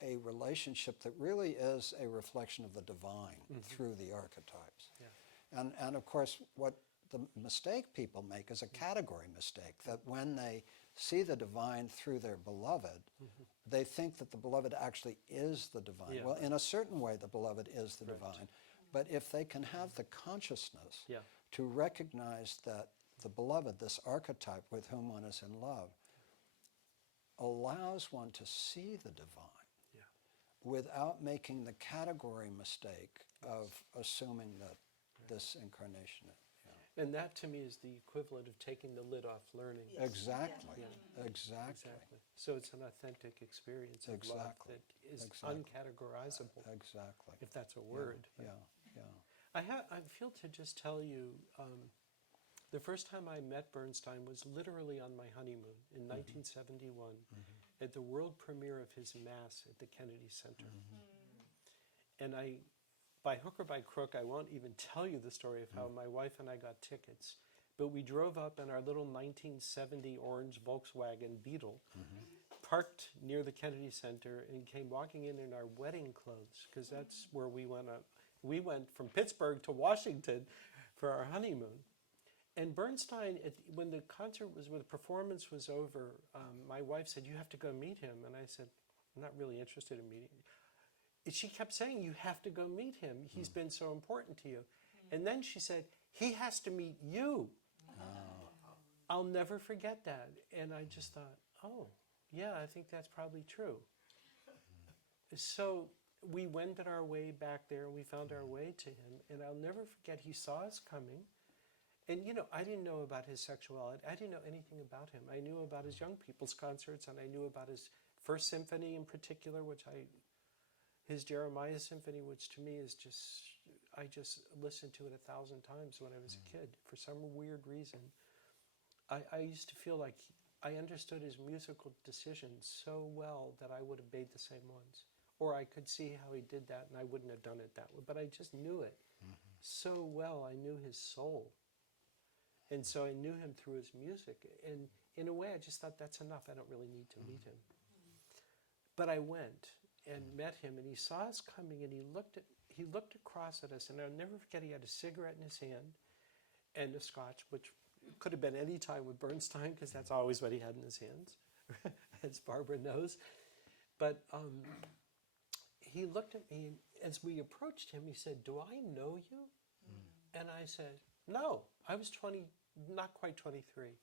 a relationship that really is a reflection of the divine through the archetypes. Yeah. And of course, what the mistake people make is a category mistake, that when they see the divine through their beloved, they think that the beloved actually is the divine. Yeah. Well, in a certain way, the beloved is the divine. But if they can have the consciousness to recognize that the beloved, this archetype with whom one is in love, allows one to see the divine without making the category mistake of assuming that this incarnation is. And that, to me, is the equivalent of taking the lid off learning. Yes. Exactly. Yeah. Exactly. So it's an authentic experience of love Exactly. that is Exactly. uncategorizable, Exactly. if that's a word. Yeah. I feel to just tell you, the first time I met Bernstein was literally on my honeymoon in 1971 at the world premiere of his Mass at the Kennedy Center. And I by hook or by crook, I won't even tell you the story of how my wife and I got tickets. But we drove up in our little 1970 orange Volkswagen Beetle, parked near the Kennedy Center, and came walking in our wedding clothes, because that's where we went up. We went from Pittsburgh to Washington for our honeymoon. And Bernstein, when the performance was over, my wife said, "You have to go meet him." And I said, "I'm not really interested in meeting him." And she kept saying, "You have to go meet him. He's been so important to you." And then she said, "He has to meet you." I'll never forget that. And I just thought, oh, yeah, I think that's probably true. So we wended our way back there, and we found our way to him. And I'll never forget, he saw us coming. And, I didn't know about his sexuality. I didn't know anything about him. I knew about his young people's concerts, and I knew about his first symphony in particular, his Jeremiah Symphony, which to me is I just listened to it 1,000 times when I was a kid. For some weird reason, I used to feel like I understood his musical decisions so well that I would have made the same ones. Or I could see how he did that, and I wouldn't have done it that way. But I just knew it so well. I knew his soul. And so I knew him through his music. And in a way, I just thought, that's enough. I don't really need to meet him. But I went and met him, and he saw us coming, and he looked across at us, and I'll never forget, he had a cigarette in his hand and a scotch, which could have been any time with Bernstein, because that's always what he had in his hands, as Barbara knows. But he looked at me, and as we approached him, he said, "Do I know you?" And I said, "No, I was 20, not quite 23.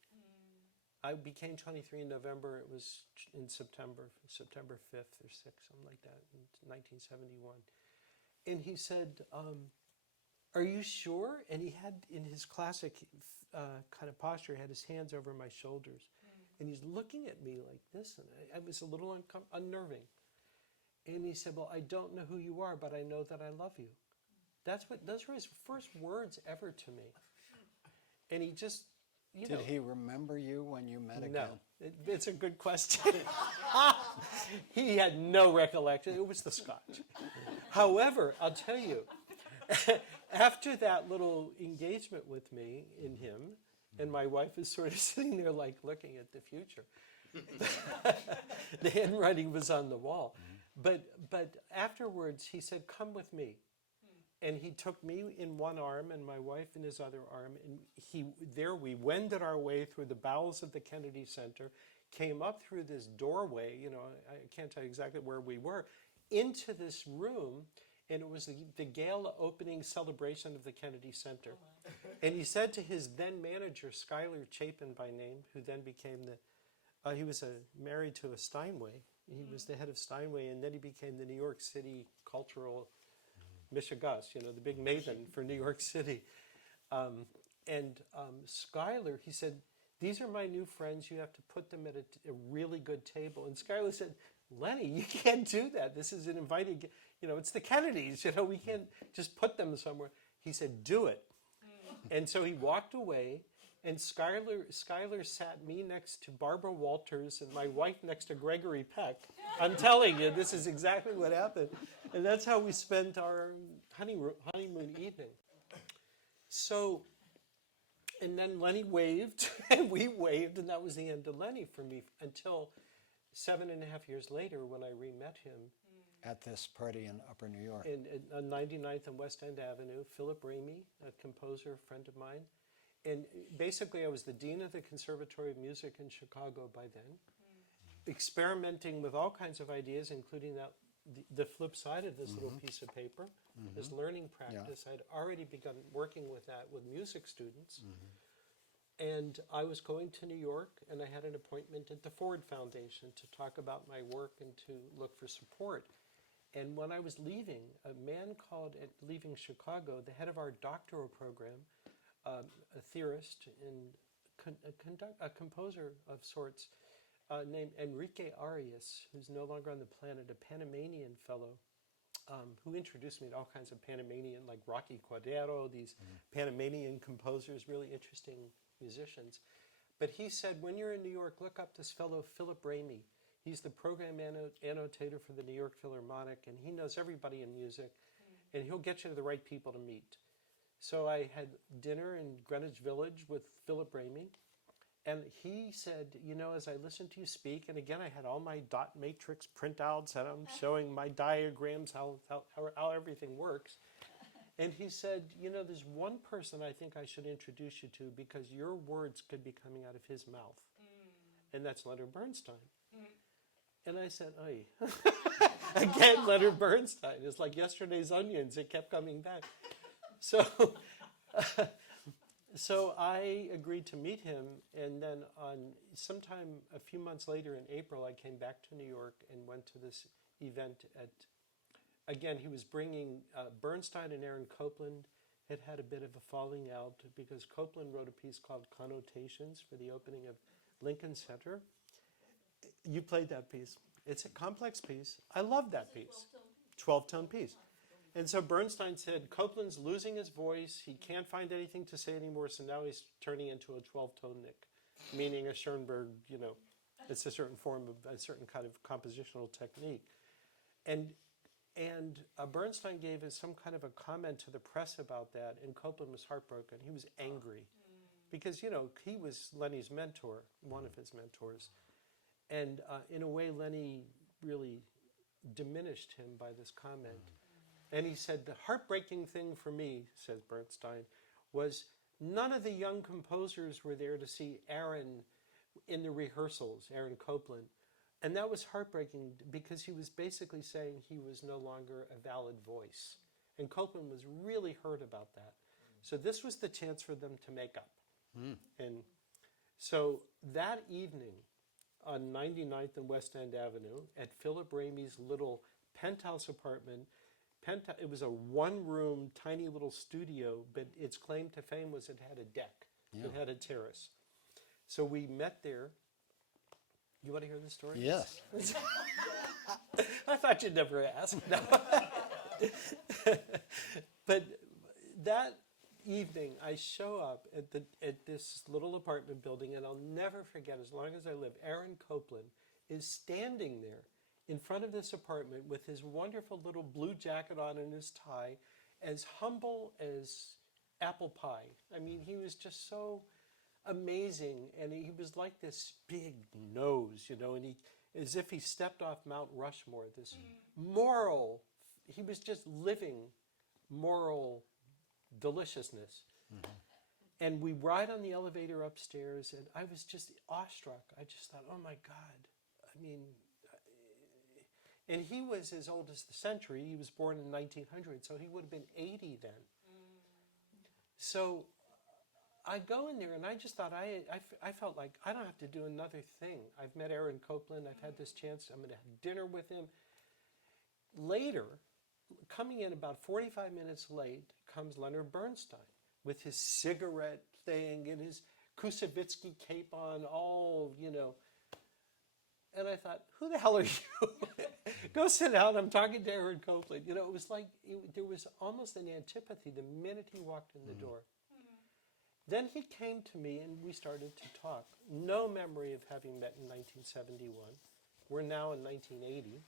I became 23 in November. It was in September 5th or 6th, something like that, in 1971. And he said, "Are you sure?" And he had, in his classic kind of posture, had his hands over my shoulders. And he's looking at me like this, and I was a little unnerving. And he said, "Well, I don't know who you are, but I know that I love you." Those were his first words ever to me. And he just, Did he remember you when you met again? No, it's a good question. He had no recollection. It was the scotch. However, I'll tell you, after that little engagement with me in him, and my wife is sort of sitting there like looking at the future. The handwriting was on the wall. But afterwards, he said, "Come with me." And he took me in one arm and my wife in his other arm. And we wended our way through the bowels of the Kennedy Center, came up through this doorway, I can't tell you exactly where we were, into this room. And it was the gala opening celebration of the Kennedy Center. And he said to his then manager, Schuyler Chapin by name, who then became he was married to a Steinway. He was the head of Steinway, and then he became the New York City cultural Michigas, the big maven for New York City. Schuyler, he said, "These are my new friends. You have to put them at a really good table." And Schuyler said, "Lenny, you can't do that. This is an invited, it's the Kennedys. We can't just put them somewhere." He said, "Do it." And so he walked away, and Schuyler sat me next to Barbara Walters and my wife next to Gregory Peck. I'm telling you, this is exactly what happened. And that's how we spent our honeymoon evening. So, and then Lenny waved, and we waved, and that was the end of Lenny for me until 7.5 years later when I re-met him. At this party in Upper New York. On 99th and West End Avenue, Philip Ramey, a composer, a friend of mine. And basically, I was the dean of the Conservatory of Music in Chicago by then, experimenting with all kinds of ideas, including the flip side of this little piece of paper, this learning practice. I'd already begun working with that with music students. And I was going to New York, and I had an appointment at the Ford Foundation to talk about my work and to look for support. And when I was leaving, a man called, leaving Chicago, the head of our doctoral program, a theorist and a composer of sorts, named Enrique Arias, who's no longer on the planet, a Panamanian fellow, who introduced me to all kinds of Panamanian, like Rocky Cordero, these Panamanian composers, really interesting musicians. But he said, when you're in New York, look up this fellow, Philip Ramey. He's the program annotator for the New York Philharmonic, and he knows everybody in music. and he'll get you to the right people to meet. So I had dinner in Greenwich Village with Philip Ramey, and he said, you know, as I listened to you speak, and again, I had all my dot matrix printouts, and I'm showing my diagrams, how everything works. And he said, you know, there's one person I think I should introduce you to because your words could be coming out of his mouth. And that's Leonard Bernstein. And I said, oy. Again, Leonard Bernstein. It's like yesterday's onions. It kept coming back. So, so I agreed to meet him. And then sometime a few months later in April, I came back to New York and went to this event at, again, he was bringing Bernstein and Aaron Copland had a bit of a falling out because Copland wrote a piece called Connotations for the opening of Lincoln Center. You played that piece. It's a complex piece. I love that piece. 12-tone piece. And so Bernstein said, Copland's losing his voice. He can't find anything to say anymore, so now he's turning into a 12-tone Nick, meaning a Schoenberg, you know, it's a certain form of, a certain kind of compositional technique. And Bernstein gave us some kind of a comment to the press about that, and Copland was heartbroken. He was angry because, you know, he was Lenny's mentor, one of his mentors. And in a way, Lenny really diminished him by this comment. And he said, the heartbreaking thing for me, says Bernstein, was none of the young composers were there to see Aaron in the rehearsals, Aaron Copland. And that was heartbreaking because he was basically saying he was no longer a valid voice. And Copland was really hurt about that. So this was the chance for them to make up. And so that evening on 99th and West End Avenue at Philip Ramey's little penthouse apartment, it was a one-room, tiny little studio, but its claim to fame was it had a deck. Yeah. It had a terrace. So we met there. You want to hear the story? Yes. I thought you'd never ask. No. But that evening, I show up at this little apartment building, and I'll never forget, as long as I live, Aaron Copland is standing there in front of this apartment with his wonderful little blue jacket on and his tie, as humble as apple pie. I mean, he was just so amazing, and he was like this big nose, you know, and he, as if he stepped off Mount Rushmore, this moral, he was just living moral deliciousness. And we ride on the elevator upstairs, and I was just awestruck. I just thought, oh my God. I mean, and he was as old as the century. He was born in 1900, so he would have been 80 then. So I go in there, and I just thought, I felt like I don't have to do another thing. I've met Aaron Copland. I've had this chance. I'm going to have dinner with him. Later, coming in about 45 minutes late, comes Leonard Bernstein with his cigarette thing and his Kusevitsky cape on, all, you know. And I thought, who the hell are you? Go sit down. I'm talking to Aaron Copland. You know, it was like, there was almost an antipathy the minute he walked in the door. Then he came to me and we started to talk. No memory of having met in 1971. We're now in 1980.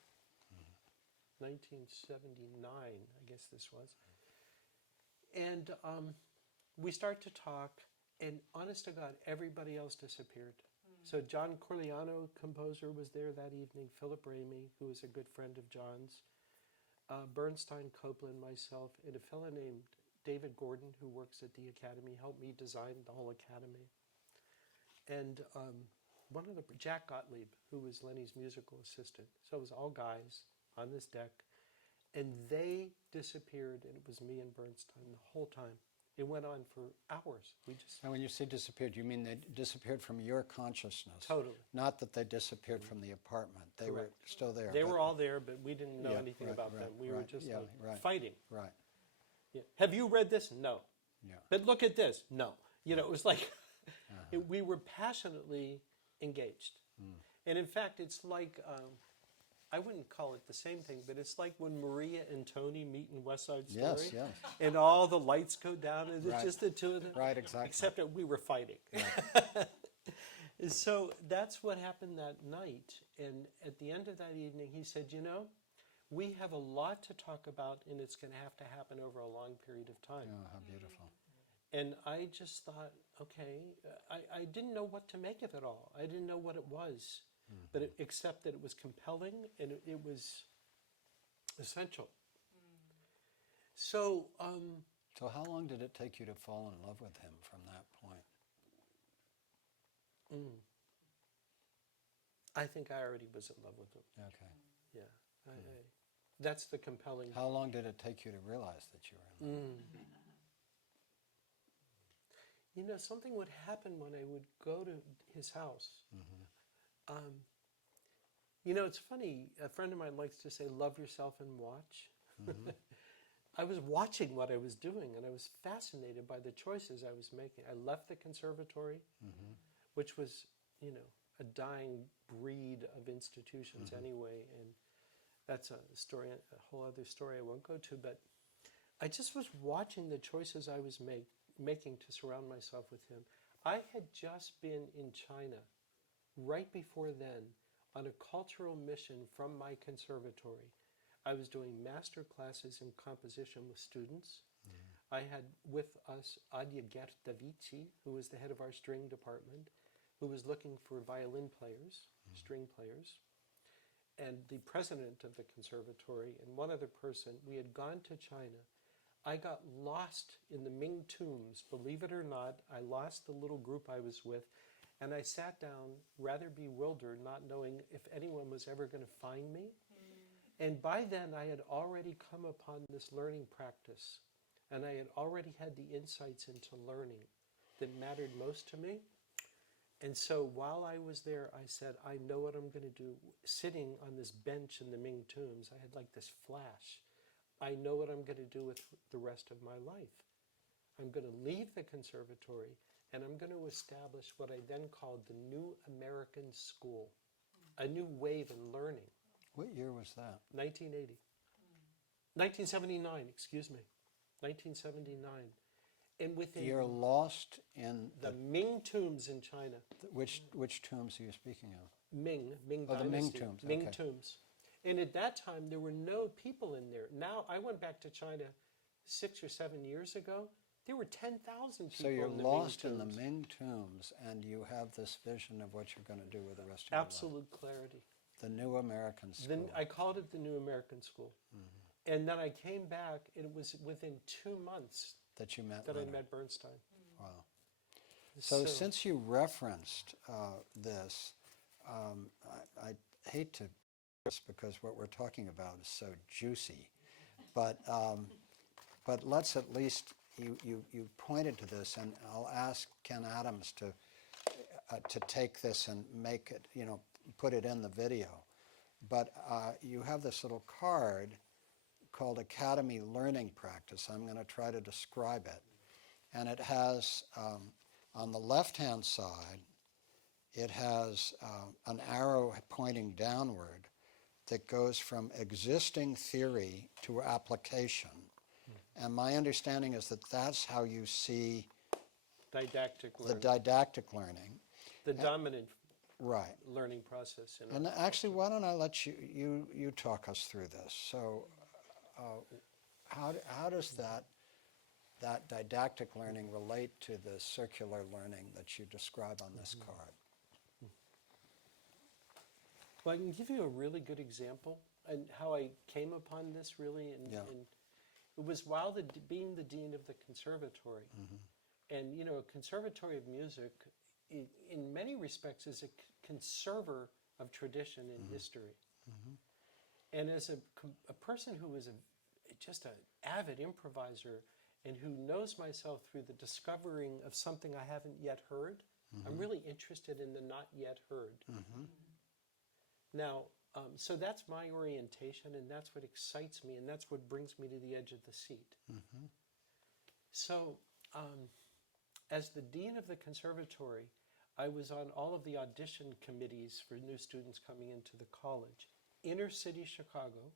1979, I guess this was. And we start to talk, and honest to God, everybody else disappeared. So John Corigliano, composer, was there that evening, Philip Ramey, who was a good friend of John's, Bernstein, Copland, myself, and a fellow named David Gordon, who works at the Academy, helped me design the whole Academy. And Jack Gottlieb, who was Lenny's musical assistant. So it was all guys on this deck, and they disappeared, and it was me and Bernstein the whole time. It went on for hours. And when you say disappeared, you mean they disappeared from your consciousness? Totally. Not that they disappeared from the apartment. They Correct. were still there. They were all there, but we didn't know anything about them. We were just fighting. Right. Yeah. Have you read this? No. Yeah. But look at this. No. You know, it was like we were passionately engaged. And in fact, it's like, I wouldn't call it the same thing, but it's like when Maria and Tony meet in West Side Story. Yes, yes. And all the lights go down, and it's just the two of them. Right, exactly. Except that we were fighting. Right. So that's what happened that night. And at the end of that evening, he said, you know, we have a lot to talk about, and it's going to have to happen over a long period of time. Oh, how beautiful. And I just thought, okay, I didn't know what to make of it all. I didn't know what it was, but except that it was compelling and it was essential. So, So how long did it take you to fall in love with him from that point? I think I already was in love with him. Okay. Yeah, that's the compelling. How long did it take you to realize that you were in love? You know, something would happen when I would go to his house. You know, it's funny. A friend of mine likes to say, love yourself and watch. I was watching what I was doing, and I was fascinated by the choices I was making. I left the conservatory, which was, you know, a dying breed of institutions anyway, and that's a story, a whole other story I won't go to, but I just was watching the choices I was making to surround myself with him. I had just been in China right before then on a cultural mission from my conservatory. I was doing master classes in composition with students. I had with us Adya Gertavici, who was the head of our string department, who was looking for violin players, string players, and the president of the conservatory, and one other person. We had gone to China. I got lost in the Ming tombs. Believe it or not, I lost the little group I was with, and I sat down rather bewildered, not knowing if anyone was ever going to find me. And by then, I had already come upon this learning practice, and I had already had the insights into learning that mattered most to me. And so while I was there, I said, I know what I'm going to do. Sitting on this bench in the Ming tombs, I had like this flash. I know what I'm going to do with the rest of my life. I'm going to leave the conservatory, and I'm going to establish what I then called the New American School, a new wave in learning. What year was that? 1980. 1979, excuse me. 1979. And within You're lost in the Ming tombs in China. which tombs are you speaking of? Ming Oh, the dynasty. Ming tombs, Ming okay. tombs. And at that time, there were no people in there. Now, I went back to China 6 or 7 years ago. There were 10,000 people So you're in the lost Ming in the tombs. Ming tombs, and you have this vision of what you're going to do with the rest of your life. Absolute clarity. The New American School. Then I called it the New American School. And then I came back, and it was within 2 months that you met that I Leonard. met Bernstein. Wow. So since you referenced this, I hate to this because what we're talking about is so juicy, but let's at least, you pointed to this, and I'll ask Ken Adams to take this and make it, you know, put it in the video. But you have this little card called Academy Learning Practice. I'm going to try to describe it. And it has, on the left-hand side, it has an arrow pointing downward that goes from existing theory to application. And my understanding is that that's how you see Didactic the learning. didactic learning. The dominant Right. learning process. In And our actually, culture. why don't I let you talk us through this? So, how does that didactic learning relate to the circular learning that you describe on this card? Well, I can give you a really good example and how I came upon this really. And, Yeah. and it was while being the dean of the conservatory. And, you know, a conservatory of music, in many respects, is a conserver of tradition and history. And as a person who is just an avid improviser and who knows myself through the discovering of something I haven't yet heard, I'm really interested in the not yet heard. Now, so that's my orientation, and that's what excites me, and that's what brings me to the edge of the seat. So, as the dean of the conservatory, I was on all of the audition committees for new students coming into the college. Inner city Chicago.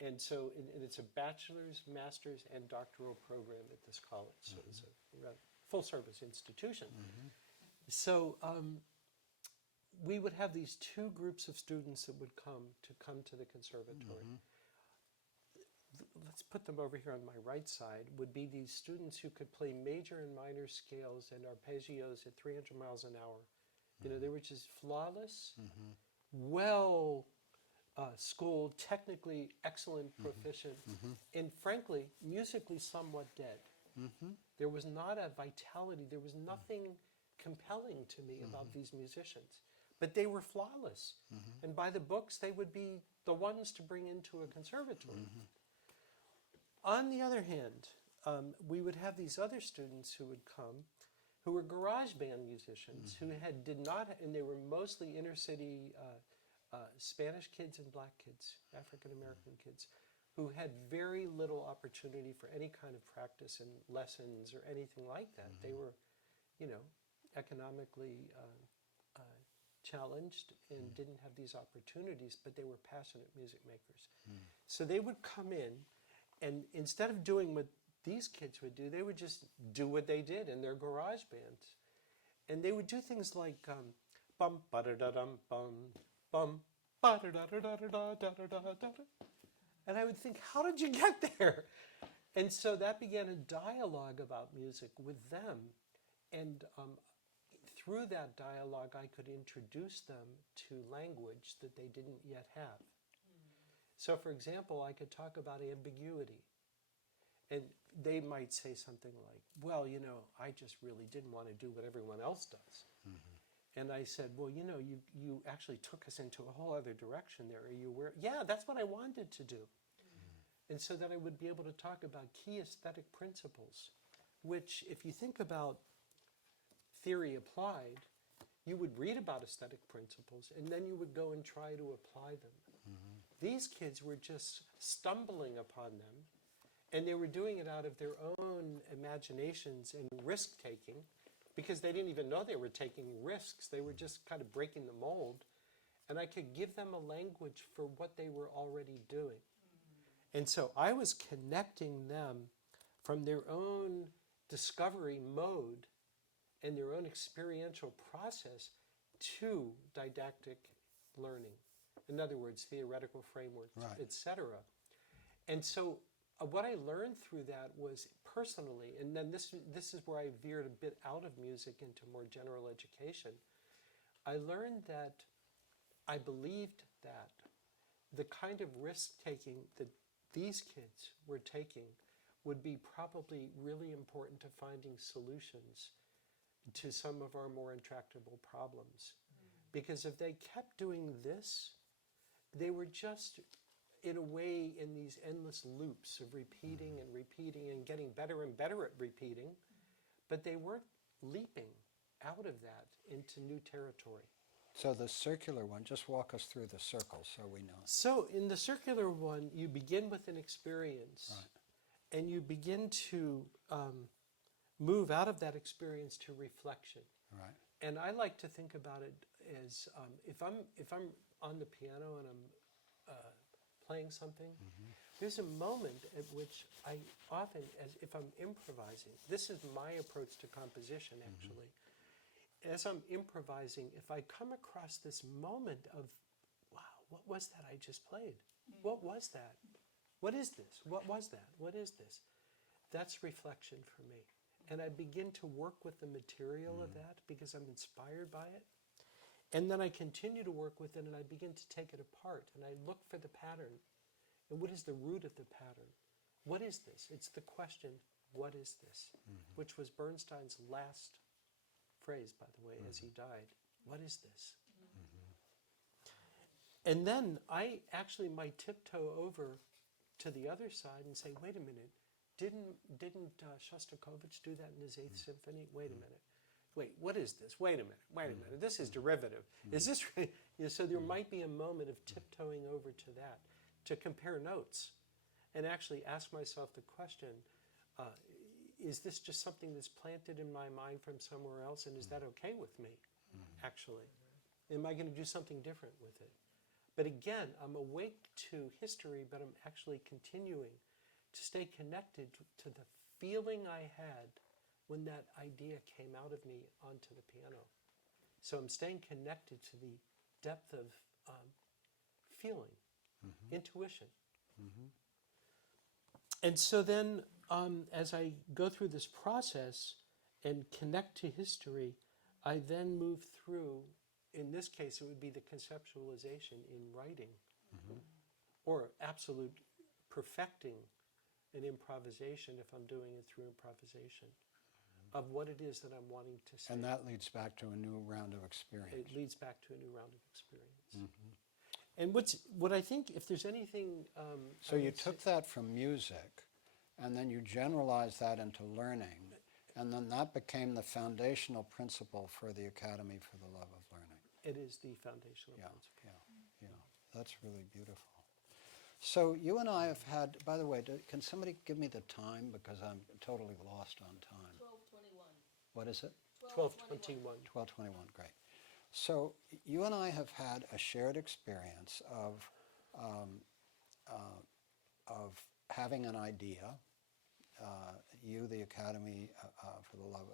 And so it's a bachelor's, master's, and doctoral program at this college. So it's a full-service institution. So we would have these two groups of students that would come to the conservatory. Let's put them over here on my right side, would be these students who could play major and minor scales and arpeggios at 300 miles an hour. You know, they were just flawless, well schooled, technically excellent, proficient, and frankly, musically somewhat dead. There was not a vitality, there was nothing compelling to me about these musicians. But they were flawless. And by the books, they would be the ones to bring into a conservatory. On the other hand, we would have these other students who would come who were garage band musicians who did not, and they were mostly inner city Spanish kids and black kids, African American kids, who had very little opportunity for any kind of practice and lessons or anything like that. They were, you know, economically challenged and didn't have these opportunities, but they were passionate music makers. So they would come in, and instead of doing what these kids would do, they would just do what they did in their garage bands. And they would do things like bum ba da da dum bum bum ba da da da da da da da da da. And I would think, how did you get there? And so that began a dialogue about music with them. And through that dialogue, I could introduce them to language that they didn't yet have. So, for example, I could talk about ambiguity. And they might say something like, well, you know, I just really didn't want to do what everyone else does. And I said, well, you know, you actually took us into a whole other direction there. Are you aware? Yeah, that's what I wanted to do. And so that I would be able to talk about key aesthetic principles, which if you think about theory applied, you would read about aesthetic principles and then you would go and try to apply them. These kids were just stumbling upon them, and they were doing it out of their own imaginations and risk-taking, because they didn't even know they were taking risks. They were just kind of breaking the mold. And I could give them a language for what they were already doing. And so I was connecting them from their own discovery mode and their own experiential process to didactic learning. In other words, theoretical frameworks, etc. And so what I learned through that was personally, and then this is where I veered a bit out of music into more general education. I learned that I believed that the kind of risk-taking that these kids were taking would be probably really important to finding solutions to some of our more intractable problems. Because if they kept doing this, they were just, in a way, in these endless loops of repeating and repeating and getting better and better at repeating, but they weren't leaping out of that into new territory. So the circular one, just walk us through the circle so we know. So in the circular one, you begin with an experience, and you begin to move out of that experience to reflection. And I like to think about it as if I'm on the piano and I'm playing something, there's a moment at which I often, as if I'm improvising, this is my approach to composition actually. As I'm improvising, if I come across this moment of, wow, what was that I just played? What was that? What is this? What was that? What is this? That's reflection for me. And I begin to work with the material of that because I'm inspired by it. And then I continue to work with it and I begin to take it apart and I look for the pattern. And what is the root of the pattern? What is this? It's the question, what is this? Which was Bernstein's last phrase, by the way, as he died. What is this? And then I actually might tiptoe over to the other side and say, wait a minute, didn't Shostakovich do that in his 8th Symphony? Wait a minute. Wait, what is this? Wait a minute. This is derivative. Is this right? So there might be a moment of tiptoeing over to that, to compare notes, and actually ask myself the question, is this just something that's planted in my mind from somewhere else, and is that okay with me, actually? Am I going to do something different with it? But again, I'm awake to history, but I'm actually continuing to stay connected to the feeling I had when that idea came out of me onto the piano. So I'm staying connected to the depth of feeling, intuition. And so then, as I go through this process and connect to history, I then move through, in this case, it would be the conceptualization in writing, or absolute perfecting an improvisation if I'm doing it through improvisation, of what it is that I'm wanting to say. And that leads back to a new round of experience. It leads back to a new round of experience. And what I think, if there's anything... So you took that from music, and then you generalized that into learning, and then that became the foundational principle for the Academy for the Love of Learning. It is the foundational principle. Yeah. That's really beautiful. So you and I have had, by the way, can somebody give me the time, because I'm totally lost on time. 12:21. What is it? 12:21. 12:21, great. So you and I have had a shared experience of having an idea, you, the Academy for the Love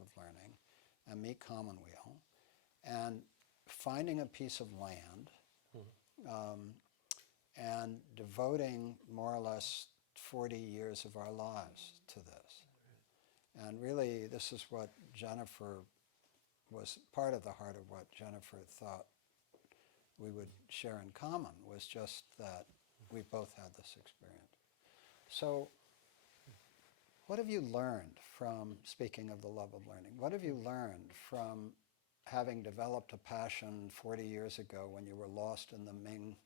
of Learning, and me, Commonweal, and finding a piece of land and devoting more or less 40 years of our lives to this. And really, this is what Jennifer was part of the heart of what Jennifer thought we would share in common, was just that we both had this experience. So what have you learned from, speaking of the love of learning, what have you learned from having developed a passion 40 years ago when you were lost in the Ming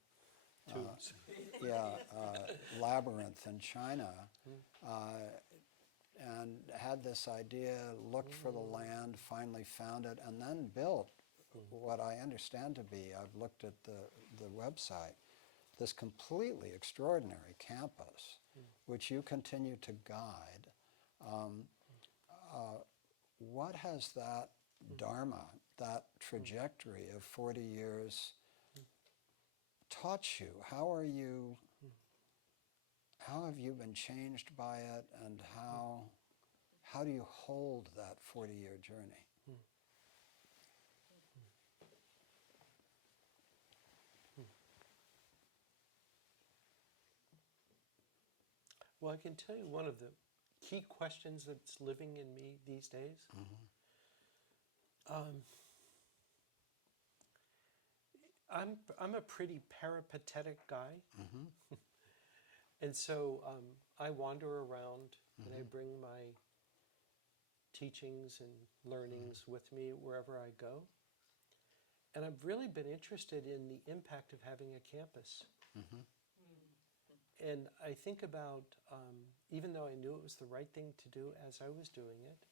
labyrinth in China, and had this idea, looked for the land, finally found it, and then built what I understand to be, I've looked at the website, this completely extraordinary campus, which you continue to guide. What has that dharma, that trajectory of 40 years taught you? How have you been changed by it, and how do you hold that 40-year journey? Well, I can tell you one of the key questions that's living in me these days. I'm a pretty peripatetic guy. And so I wander around and I bring my teachings and learnings with me wherever I go. And I've really been interested in the impact of having a campus. And I think about, even though I knew it was the right thing to do as I was doing it,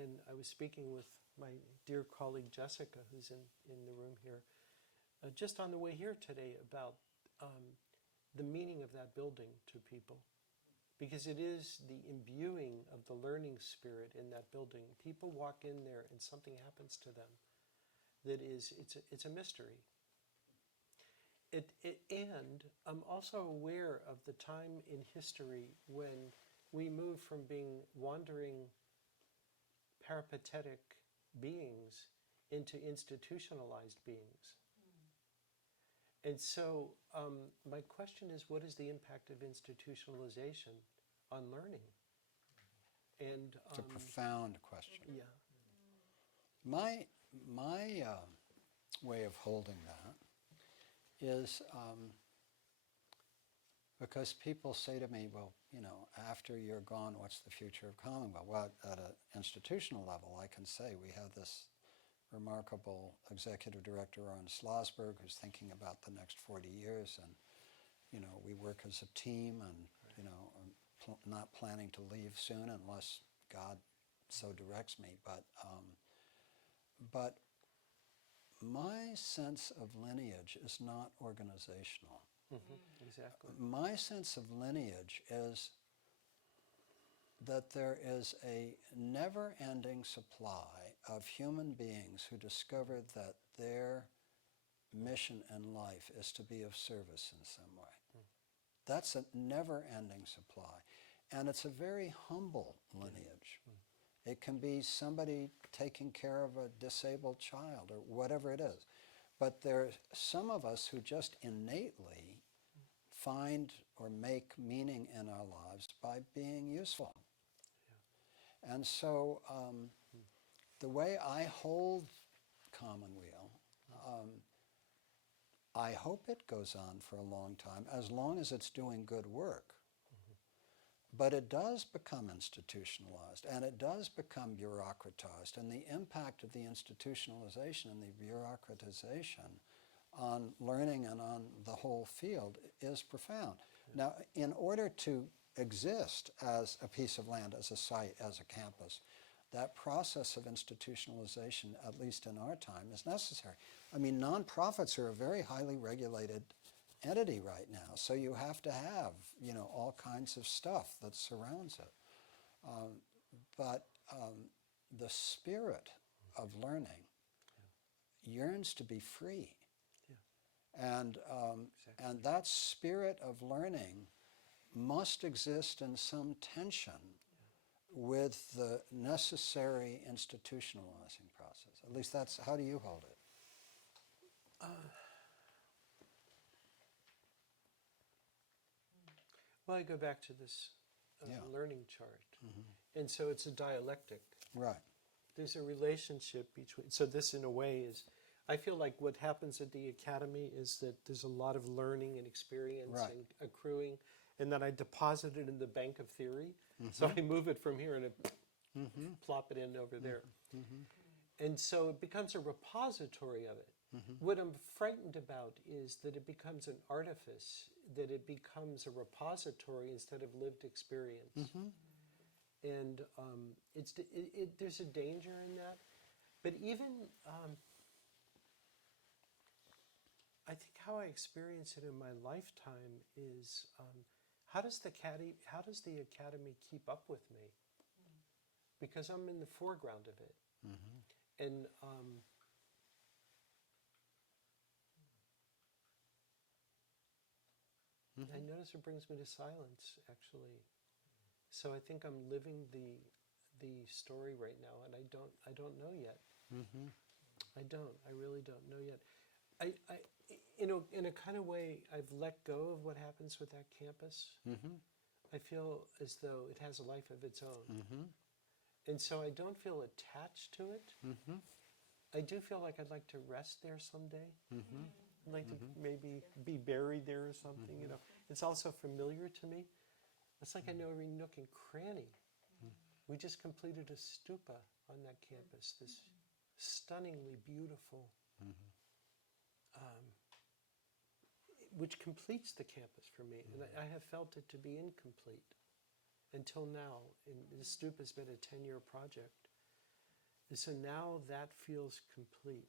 and I was speaking with my dear colleague Jessica, who's in the room here, just on the way here today, about the meaning of that building to people. Because it is the imbuing of the learning spirit in that building. People walk in there and something happens to them that is, it's a mystery. And I'm also aware of the time in history when we move from being wandering peripatetic beings into institutionalized beings. And so my question is, what is the impact of institutionalization on learning? And it's a profound question. Yeah. My way of holding that is because people say to me, well, after you're gone, what's the future of Commonwealth? Well, at an institutional level, I can say we have this remarkable executive director, Ron Schlossberg, who's thinking about the next 40 years, and we work as a team, and I'm not planning to leave soon unless God so directs me. But my sense of lineage is not organizational. Exactly. My sense of lineage is that there is a never-ending supply of human beings who discovered that their mission in life is to be of service in some way. That's a never-ending supply. And it's a very humble lineage. It can be somebody taking care of a disabled child or whatever it is. But there are some of us who just innately find or make meaning in our lives by being useful. Yeah. And so the way I hold Commonweal, I hope it goes on for a long time, as long as it's doing good work. But it does become institutionalized, and it does become bureaucratized, and the impact of the institutionalization and the bureaucratization on learning and on the whole field is profound. Now, in order to exist as a piece of land, as a site, as a campus, that process of institutionalization, at least in our time, is necessary. I mean, nonprofits are a very highly regulated entity right now, so you have to have, all kinds of stuff that surrounds it. But the spirit of learning yearns to be free. And that spirit of learning must exist in some tension with the necessary institutionalizing process. At least that's, how do you hold it? Well, I go back to this learning chart. And so it's a dialectic. Right. There's a relationship between, so this in a way is, I feel like what happens at the academy is that there's a lot of learning and experience and accruing, and then I deposit it in the bank of theory. So I move it from here and plop it in over there. And so it becomes a repository of it. What I'm frightened about is that it becomes an artifice, that it becomes a repository instead of lived experience. And there's a danger in that. But even, I think how I experience it in my lifetime is, how does the academy keep up with me? Because I'm in the foreground of it. And I notice it brings me to silence, actually. So I think I'm living the story right now, and I don't know yet. I really don't know yet. In a kind of way, I've let go of what happens with that campus. I feel as though it has a life of its own. And so I don't feel attached to it. I do feel like I'd like to rest there someday. I'd like to maybe be buried there or something, It's also familiar to me. It's like I know every nook and cranny. We just completed a stupa on that campus, this stunningly beautiful, which completes the campus for me. And I have felt it to be incomplete until now. And the stupa has been a 10-year project. And so now that feels complete.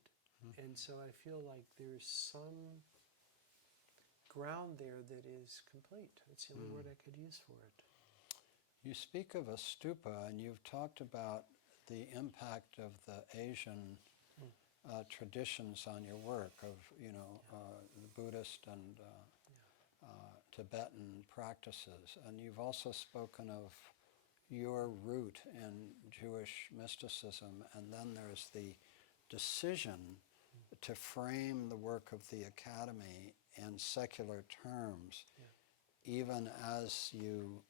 And so I feel like there's some ground there that is complete. It's the only word I could use for it. You speak of a stupa, and you've talked about the impact of the Asian traditions on your work, of the Buddhist and Tibetan practices. And you've also spoken of your root in Jewish mysticism, and then there's the decision to frame the work of the academy in secular terms, even as you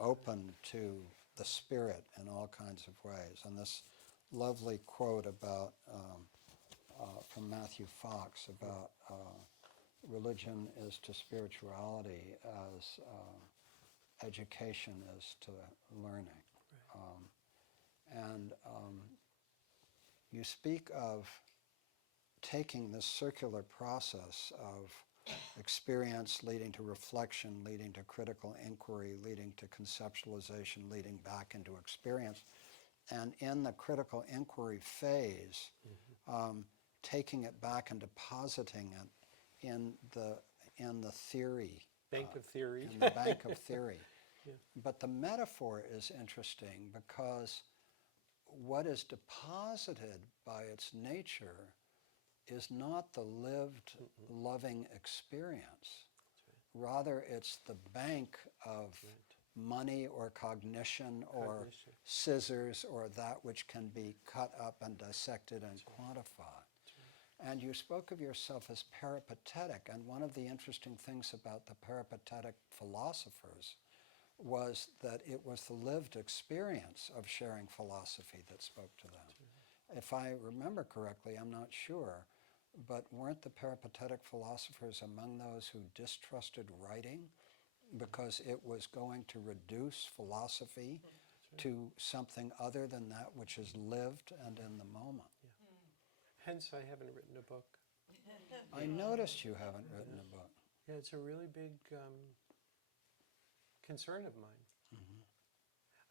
open to the spirit in all kinds of ways. And this lovely quote about from Matthew Fox about religion is to spirituality as education is to learning. And you speak of taking this circular process of experience leading to reflection, leading to critical inquiry, leading to conceptualization, leading back into experience. And in the critical inquiry phase, taking it back and depositing it in the theory. Bank of theory. In the bank of theory. But the metaphor is interesting because what is deposited by its nature is not the lived, loving experience. Rather, it's the bank of money or cognition or Cognition. scissors or that which can be cut up and dissected and quantified. And you spoke of yourself as peripatetic, and one of the interesting things about the peripatetic philosophers was that it was the lived experience of sharing philosophy that spoke to them. If I remember correctly, I'm not sure, but weren't the peripatetic philosophers among those who distrusted writing because it was going to reduce philosophy to something other than that which is lived and in the moment? Hence, I haven't written a book. I noticed you haven't written a book. Yeah, it's a really big concern of mine.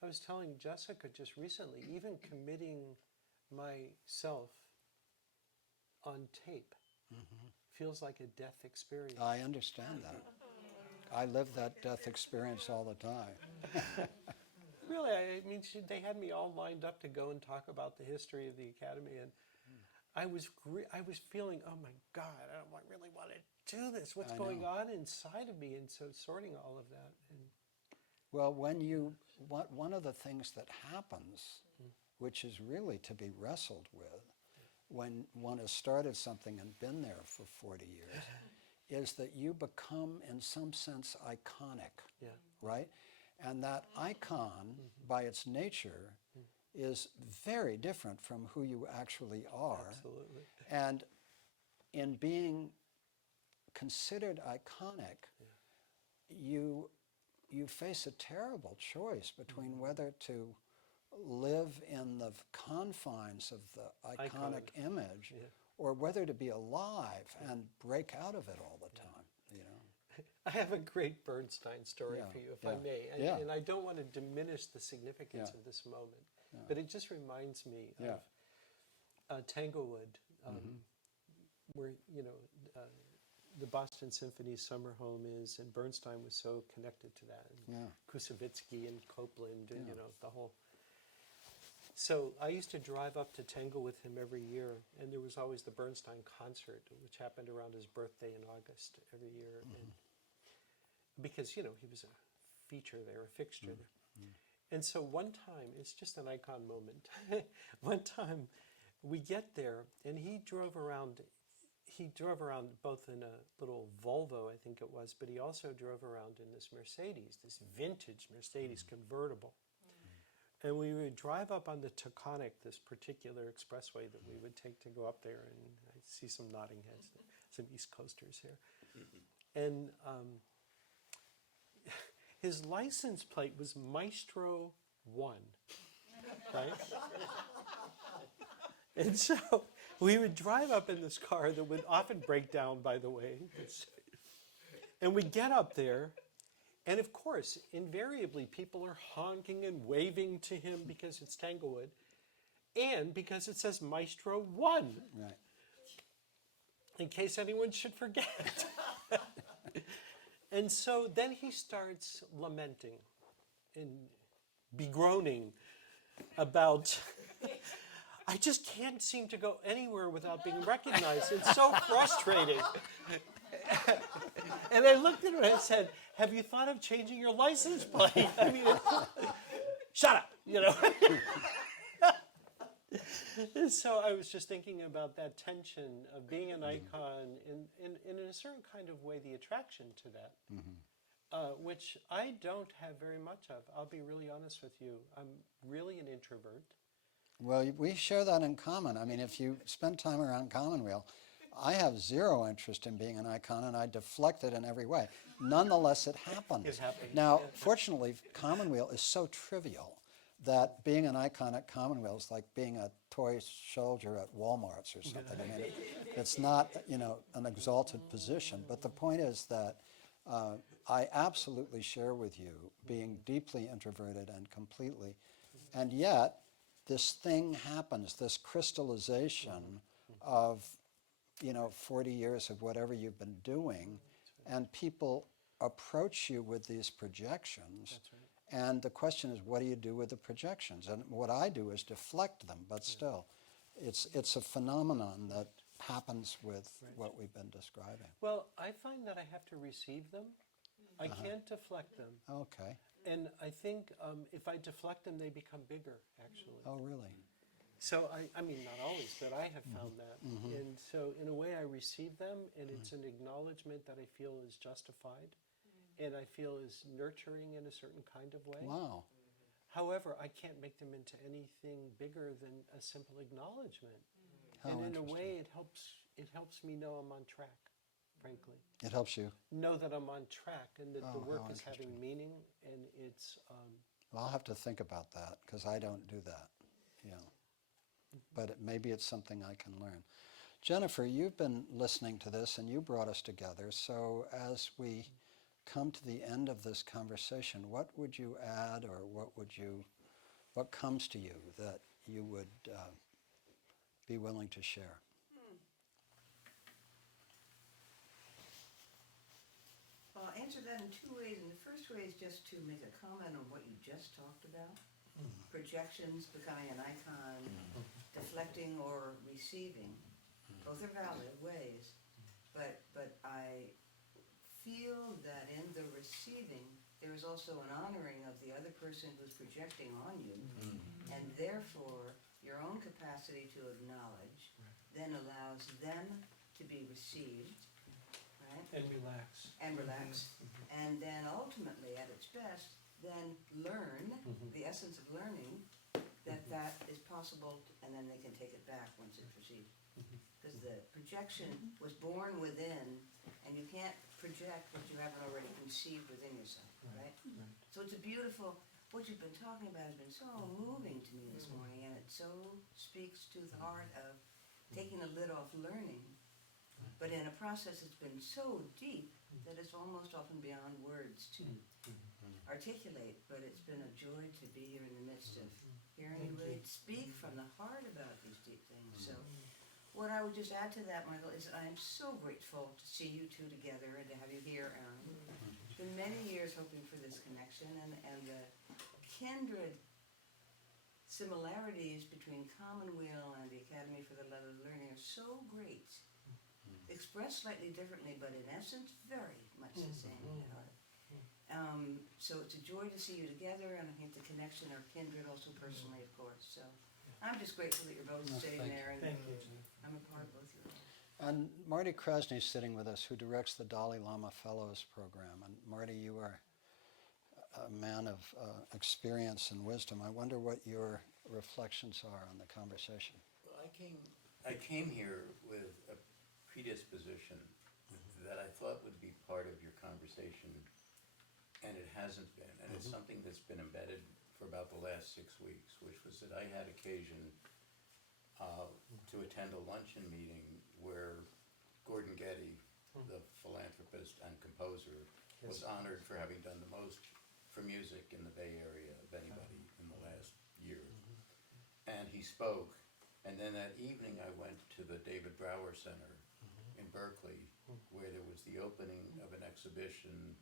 I was telling Jessica just recently, even committing myself on tape feels like a death experience. I understand that. I live that death experience all the time. Really, I mean, they had me all lined up to go and talk about the history of the Academy, and I was feeling, oh my God, I really want to do this. What's going on inside of me? And so sorting all of that. And well, one of the things that happens, which is really to be wrestled with, when one has started something and been there for 40 years, is that you become, in some sense, iconic, right? And that icon, by its nature, is very different from who you actually are. absolutely. And in being considered iconic, you face a terrible choice between whether to live in the confines of the iconic image or whether to be alive and break out of it all the time, you know. I have a great Bernstein story for you, if I may. And I don't want to diminish the significance of this moment, but it just reminds me of Tanglewood, where, you know, the Boston Symphony summer home is, and Bernstein was so connected to that, and Kusevitsky and Copeland, and, you know, the whole... So I used to drive up to Tango with him every year, and there was always the Bernstein concert, which happened around his birthday in August every year. And because, you know, he was a feature there, a fixture there. And so one time, it's just an icon moment. One time we get there, and he drove around both in a little Volvo, I think it was, but he also drove around in this Mercedes, this vintage Mercedes convertible. And we would drive up on the Taconic, this particular expressway that we would take to go up there, and I see some nodding heads, some East Coasters here. And his license plate was Maestro 1, right? And so we would drive up in this car that would often break down, by the way. And we'd get up there, and of course, invariably, people are honking and waving to him because it's Tanglewood, and because it says Maestro 1, Right. in case anyone should forget. And so then he starts lamenting and begroaning about, I just can't seem to go anywhere without being recognized. It's so frustrating. And I looked at him and I said, have you thought of changing your license plate? I mean, shut up, you know. And so I was just thinking about that tension of being an icon in a certain kind of way, the attraction to that, which I don't have very much of. I'll be really honest with you. I'm really an introvert. Well, we share that in common. I mean, if you spend time around Commonweal, I have zero interest in being an icon, and I deflect it in every way. Nonetheless, it happens. It happens. Now, fortunately, Commonweal is so trivial that being an icon at Commonweal is like being a toy soldier at Walmart's or something. I mean, it's not, you know, an exalted position. But the point is that I absolutely share with you being deeply introverted and completely, and yet this thing happens, this crystallization of, you know, 40 years of whatever you've been doing, and people approach you with these projections. And the question is, what do you do with the projections? And what I do is deflect them, but still, it's a phenomenon that happens with what we've been describing. Well, I find that I have to receive them. I can't deflect them. Okay. And I think if I deflect them, they become bigger, actually. Oh, really? So, I mean, not always, but I have found that. And so, in a way, I receive them, and it's an acknowledgement that I feel is justified, and I feel is nurturing in a certain kind of way. Wow. However, I can't make them into anything bigger than a simple acknowledgement. How And in a interesting. way, it helps me know I'm on track, frankly. It helps you. Know that I'm on track, and that the Oh, work how is having meaning, and it's... Well, I'll have to think about that because I don't do that. Yeah. But maybe it's something I can learn. Jennifer, you've been listening to this and you brought us together. So as we come to the end of this conversation, what would you add, or what comes to you that you would be willing to share? Well, I'll answer that in two ways. And the first way is just to make a comment on what you just talked about. Projections, becoming an icon, deflecting or receiving. Both are valid ways. But I feel that in the receiving, there is also an honoring of the other person who's projecting on you. And therefore, your own capacity to acknowledge then allows them to be received, right? And relax. And relax. And then ultimately, at its best, then learn, the essence of learning, that is possible, and then they can take it back once it's received. Because the projection was born within, and you can't project what you haven't already conceived within yourself, right? So it's a beautiful, what you've been talking about has been so moving to me this morning, and it so speaks to the heart of taking the lid off learning, but in a process that's been so deep that it's almost often beyond words to articulate, but it's been a joy to be here in the midst of hearing you really speak from the heart about these deep things. So what I would just add to that, Michael, is I'm so grateful to see you two together and to have you here, Aaron. It's been many years hoping for this connection, and the kindred similarities between Commonweal and the Academy for the Love of Learning are so great. Expressed slightly differently, but in essence, very much the same at heart. So it's a joy to see you together, and I think the connection are kindred also personally, of course. So I'm just grateful that you're both sitting thank there, and Thank you. I'm a part of both of you. And Marty Krasny's sitting with us, who directs the Dalai Lama Fellows Program. And Marty, you are a man of experience and wisdom. I wonder what your reflections are on the conversation. Well, I came here with a predisposition that I thought would be part of your conversation, and it hasn't been. And it's something that's been embedded for about the last 6 weeks, which was that I had occasion to attend a luncheon meeting where Gordon Getty, the philanthropist and composer, was honored for having done the most for music in the Bay Area of anybody in the last year. And he spoke, and then that evening I went to the David Brower Center in Berkeley, where there was the opening of an exhibition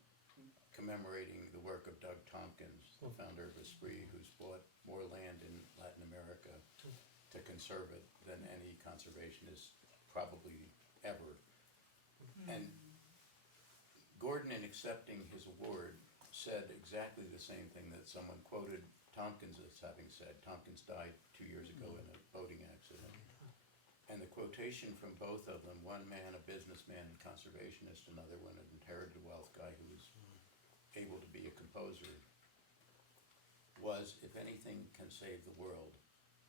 commemorating the work of Doug Tompkins, the founder of Esprit, who's bought more land in Latin America to conserve it than any conservationist probably ever. And Gordon, in accepting his award, said exactly the same thing that someone quoted Tompkins as having said. Tompkins died 2 years ago in a boating accident. And the quotation from both of them, one man a businessman and conservationist, another one an inherited wealth guy who was able to be a composer, was, if anything can save the world,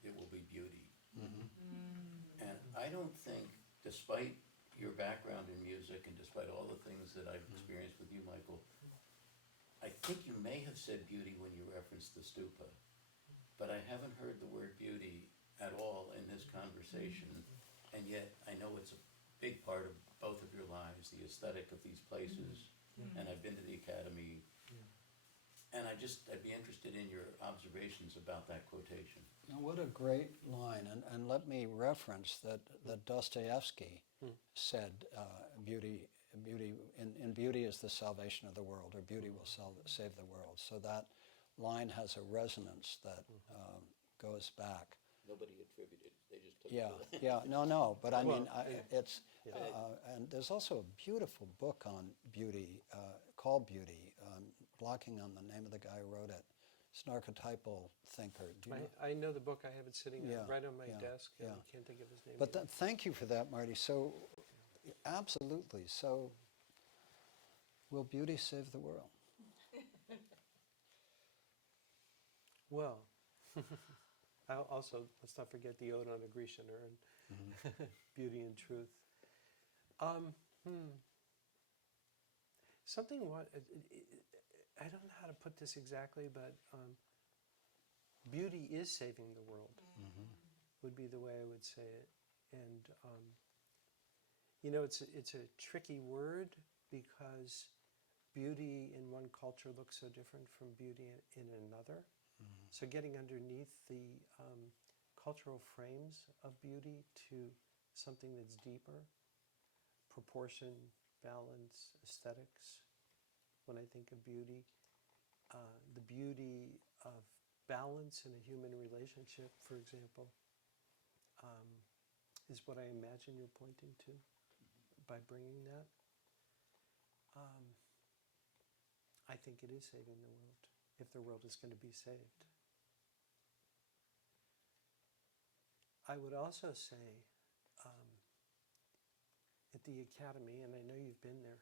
it will be beauty. And I don't think, despite your background in music and despite all the things that I've experienced with you, Michael, I think you may have said beauty when you referenced the stupa, but I haven't heard the word beauty at all in this conversation, and yet I know it's a big part of both of your lives, the aesthetic of these places, and I've been to the Academy, and I'd be interested in your observations about that quotation. Now, what a great line, and let me reference that Dostoevsky said, beauty is the salvation of the world, or beauty will save the world. So that line has a resonance that goes back. Nobody attributed, they just took it. No, but I mean, it's, Yeah. and there's also a beautiful book on beauty, called Beauty, blocking on the name of the guy who wrote it. It's an archetypal thinker. Do you know? I know the book. I have it sitting Yeah, right on my yeah, desk. And yeah. I can't think of his name. But either. thank you for that, Marty. So, absolutely. So, will beauty save the world? Well, also, let's not forget the Ode on a Grecianer and Beauty and Truth. Something, I don't know how to put this exactly, but beauty is saving the world, would be the way I would say it. And, it's a tricky word because beauty in one culture looks so different from beauty in another. So getting underneath the cultural frames of beauty to something that's deeper, proportion, balance, aesthetics. When I think of beauty, the beauty of balance in a human relationship, for example, is what I imagine you're pointing to by bringing that. I think it is saving the world, if the world is going to be saved. I would also say at the Academy, and I know you've been there,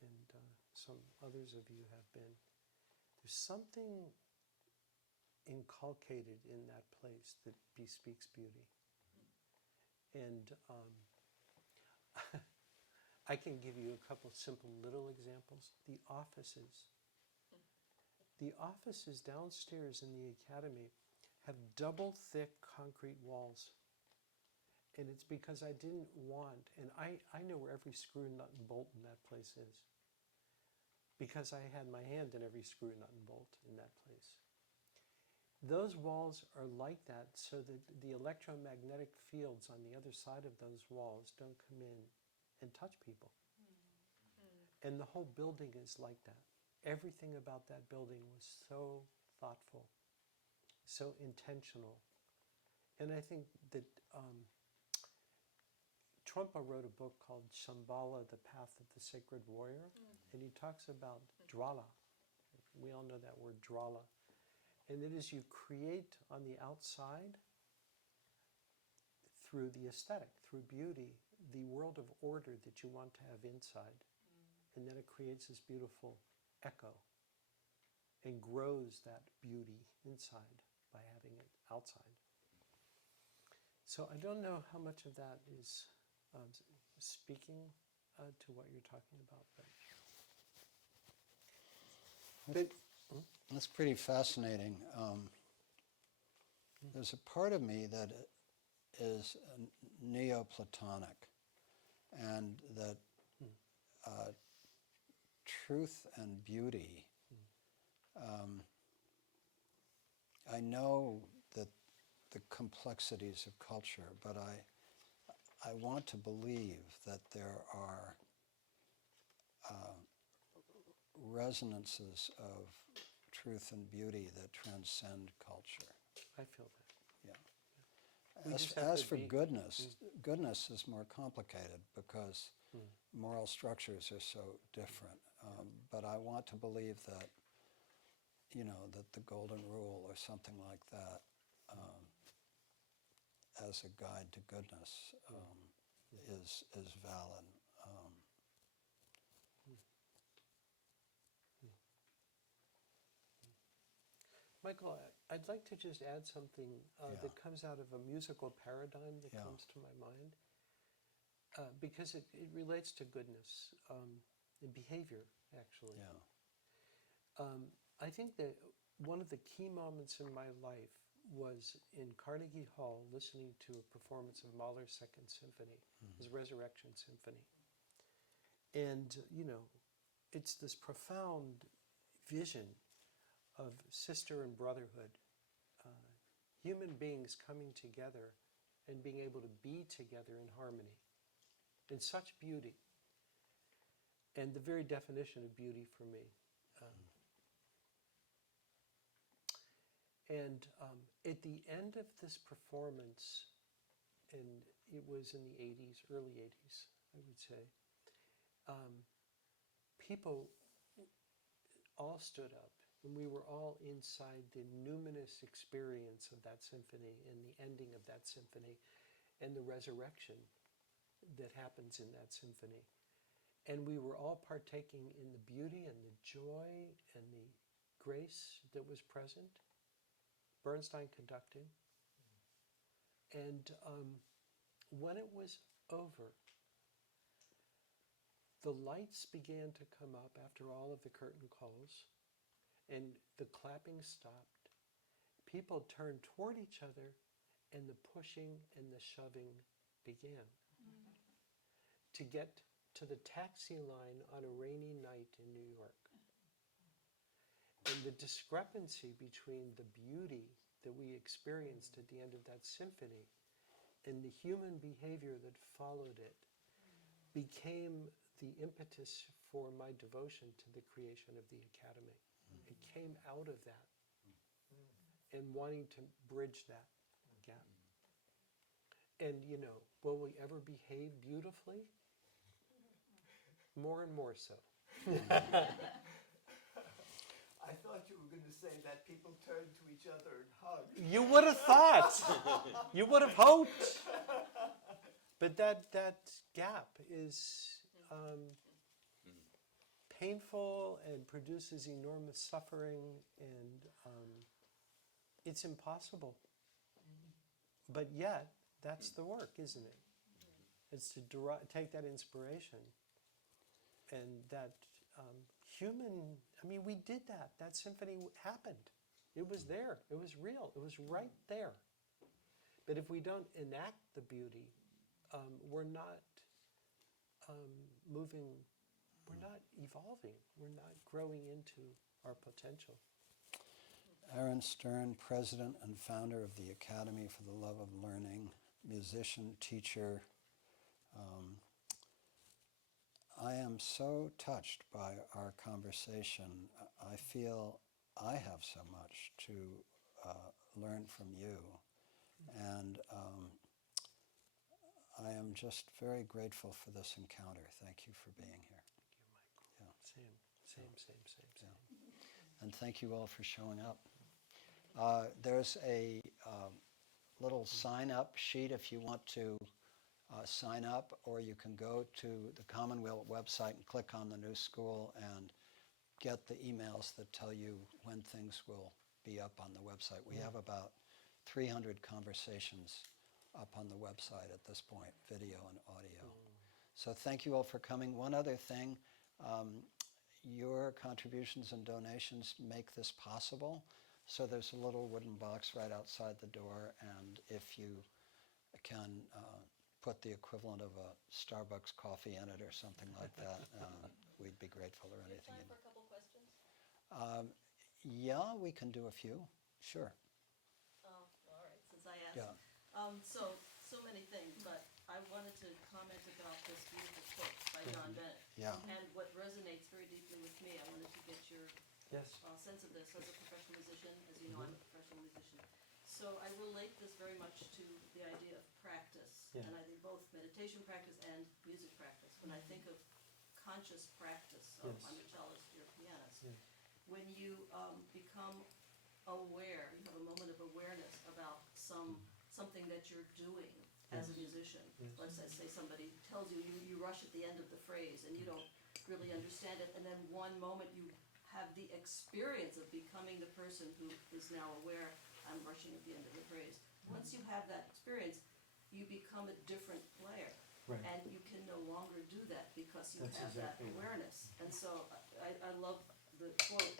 and some others of you have been, there's something inculcated in that place that bespeaks beauty. And I can give you a couple simple little examples. The offices. The offices downstairs in the Academy have double thick concrete walls. And it's because I didn't want, and I know where every screw, nut, and bolt in that place is. Because I had my hand in every screw, nut, and bolt in that place. Those walls are like that so that the electromagnetic fields on the other side of those walls don't come in and touch people. And the whole building is like that. Everything about that building was so thoughtful, so intentional. And I think that Trungpa wrote a book called Shambhala, The Path of the Sacred Warrior, and he talks about drala. We all know that word drala. And it is you create on the outside, through the aesthetic, through beauty, the world of order that you want to have inside. And then it creates this beautiful echo and grows that beauty inside by having it outside. So I don't know how much of that is speaking to what you're talking about. But That's pretty fascinating. There's a part of me that is Neoplatonic, and that truth and beauty, I know that the complexities of culture, but I want to believe that there are resonances of truth and beauty that transcend culture. I feel that. Yeah. We As, just have as to for be- goodness, goodness is more complicated because moral structures are so different. But I want to believe that, that the golden rule or something like that, as a guide to goodness, is valid. Michael, I'd like to just add something Yeah. that comes out of a musical paradigm that Yeah. comes to my mind, because it relates to goodness and behavior, actually. Yeah. I think that one of the key moments in my life was in Carnegie Hall listening to a performance of Mahler's Second Symphony, his Resurrection Symphony. And, it's this profound vision of sister and brotherhood, human beings coming together and being able to be together in harmony, in such beauty, and the very definition of beauty for me. And at the end of this performance, and it was in the 80s, early 80s, I would say, people all stood up, and we were all inside the numinous experience of that symphony and the ending of that symphony and the resurrection that happens in that symphony. And we were all partaking in the beauty and the joy and the grace that was present. Bernstein conducting. And when it was over, the lights began to come up after all of the curtain calls, and the clapping stopped. People turned toward each other, and the pushing and the shoving began. To get to the taxi line on a rainy night in New York. And the discrepancy between the beauty that we experienced at the end of that symphony and the human behavior that followed it became the impetus for my devotion to the creation of the Academy. It came out of that and wanting to bridge that gap. And, you know, will we ever behave beautifully? More and more so. I thought you were going to say that people turned to each other and hugged. You would have thought. You would have hoped. But that gap is painful and produces enormous suffering, and it's impossible. But yet, that's the work, isn't it? It's to take that inspiration and that human, I mean, we did that. That symphony happened. It was there. It was real. It was right there. But if we don't enact the beauty, we're not moving, we're not evolving, we're not growing into our potential. Aaron Stern, president and founder of the Academy for the Love of Learning, musician, teacher. I am so touched by our conversation. I feel I have so much to learn from you. And I am just very grateful for this encounter. Thank you for being here. Thank you, Michael. Same. And thank you all for showing up. There's a little sign-up sheet if you want to sign up, or you can go to the Commonwealth website and click on the new school and get the emails that tell you when things will be up on the website. We have about 300 conversations up on the website at this point, video and audio. So thank you all for coming. One other thing, your contributions and donations make this possible. So there's a little wooden box right outside the door, and if you can put the equivalent of a Starbucks coffee in it or something like that, we'd be grateful, or anything. Time for a couple questions? Yeah, we can do a few. Sure. Oh, all right, since I asked. Yeah. So many things, but I wanted to comment about this beautiful quote by John Bennett. Yeah. And what resonates very deeply with me, I wanted to get your Yes. sense of this as a professional musician. As you know, I'm a professional musician. So I relate this very much to the idea of practice. Yeah. And I think both meditation practice and music practice. When I think of conscious practice, Yes. I'm a cellist, you're a pianist. Yeah. When you become aware, you have a moment of awareness about something that you're doing as a musician. Yes. Let's say somebody tells you, you rush at the end of the phrase and you don't really understand it, and then one moment you have the experience of becoming the person who is now aware, I'm rushing at the end of the phrase. Once you have that experience, you become a different player. Right. And you can no longer do that because you That's have that exactly right. awareness. And so I love the quote,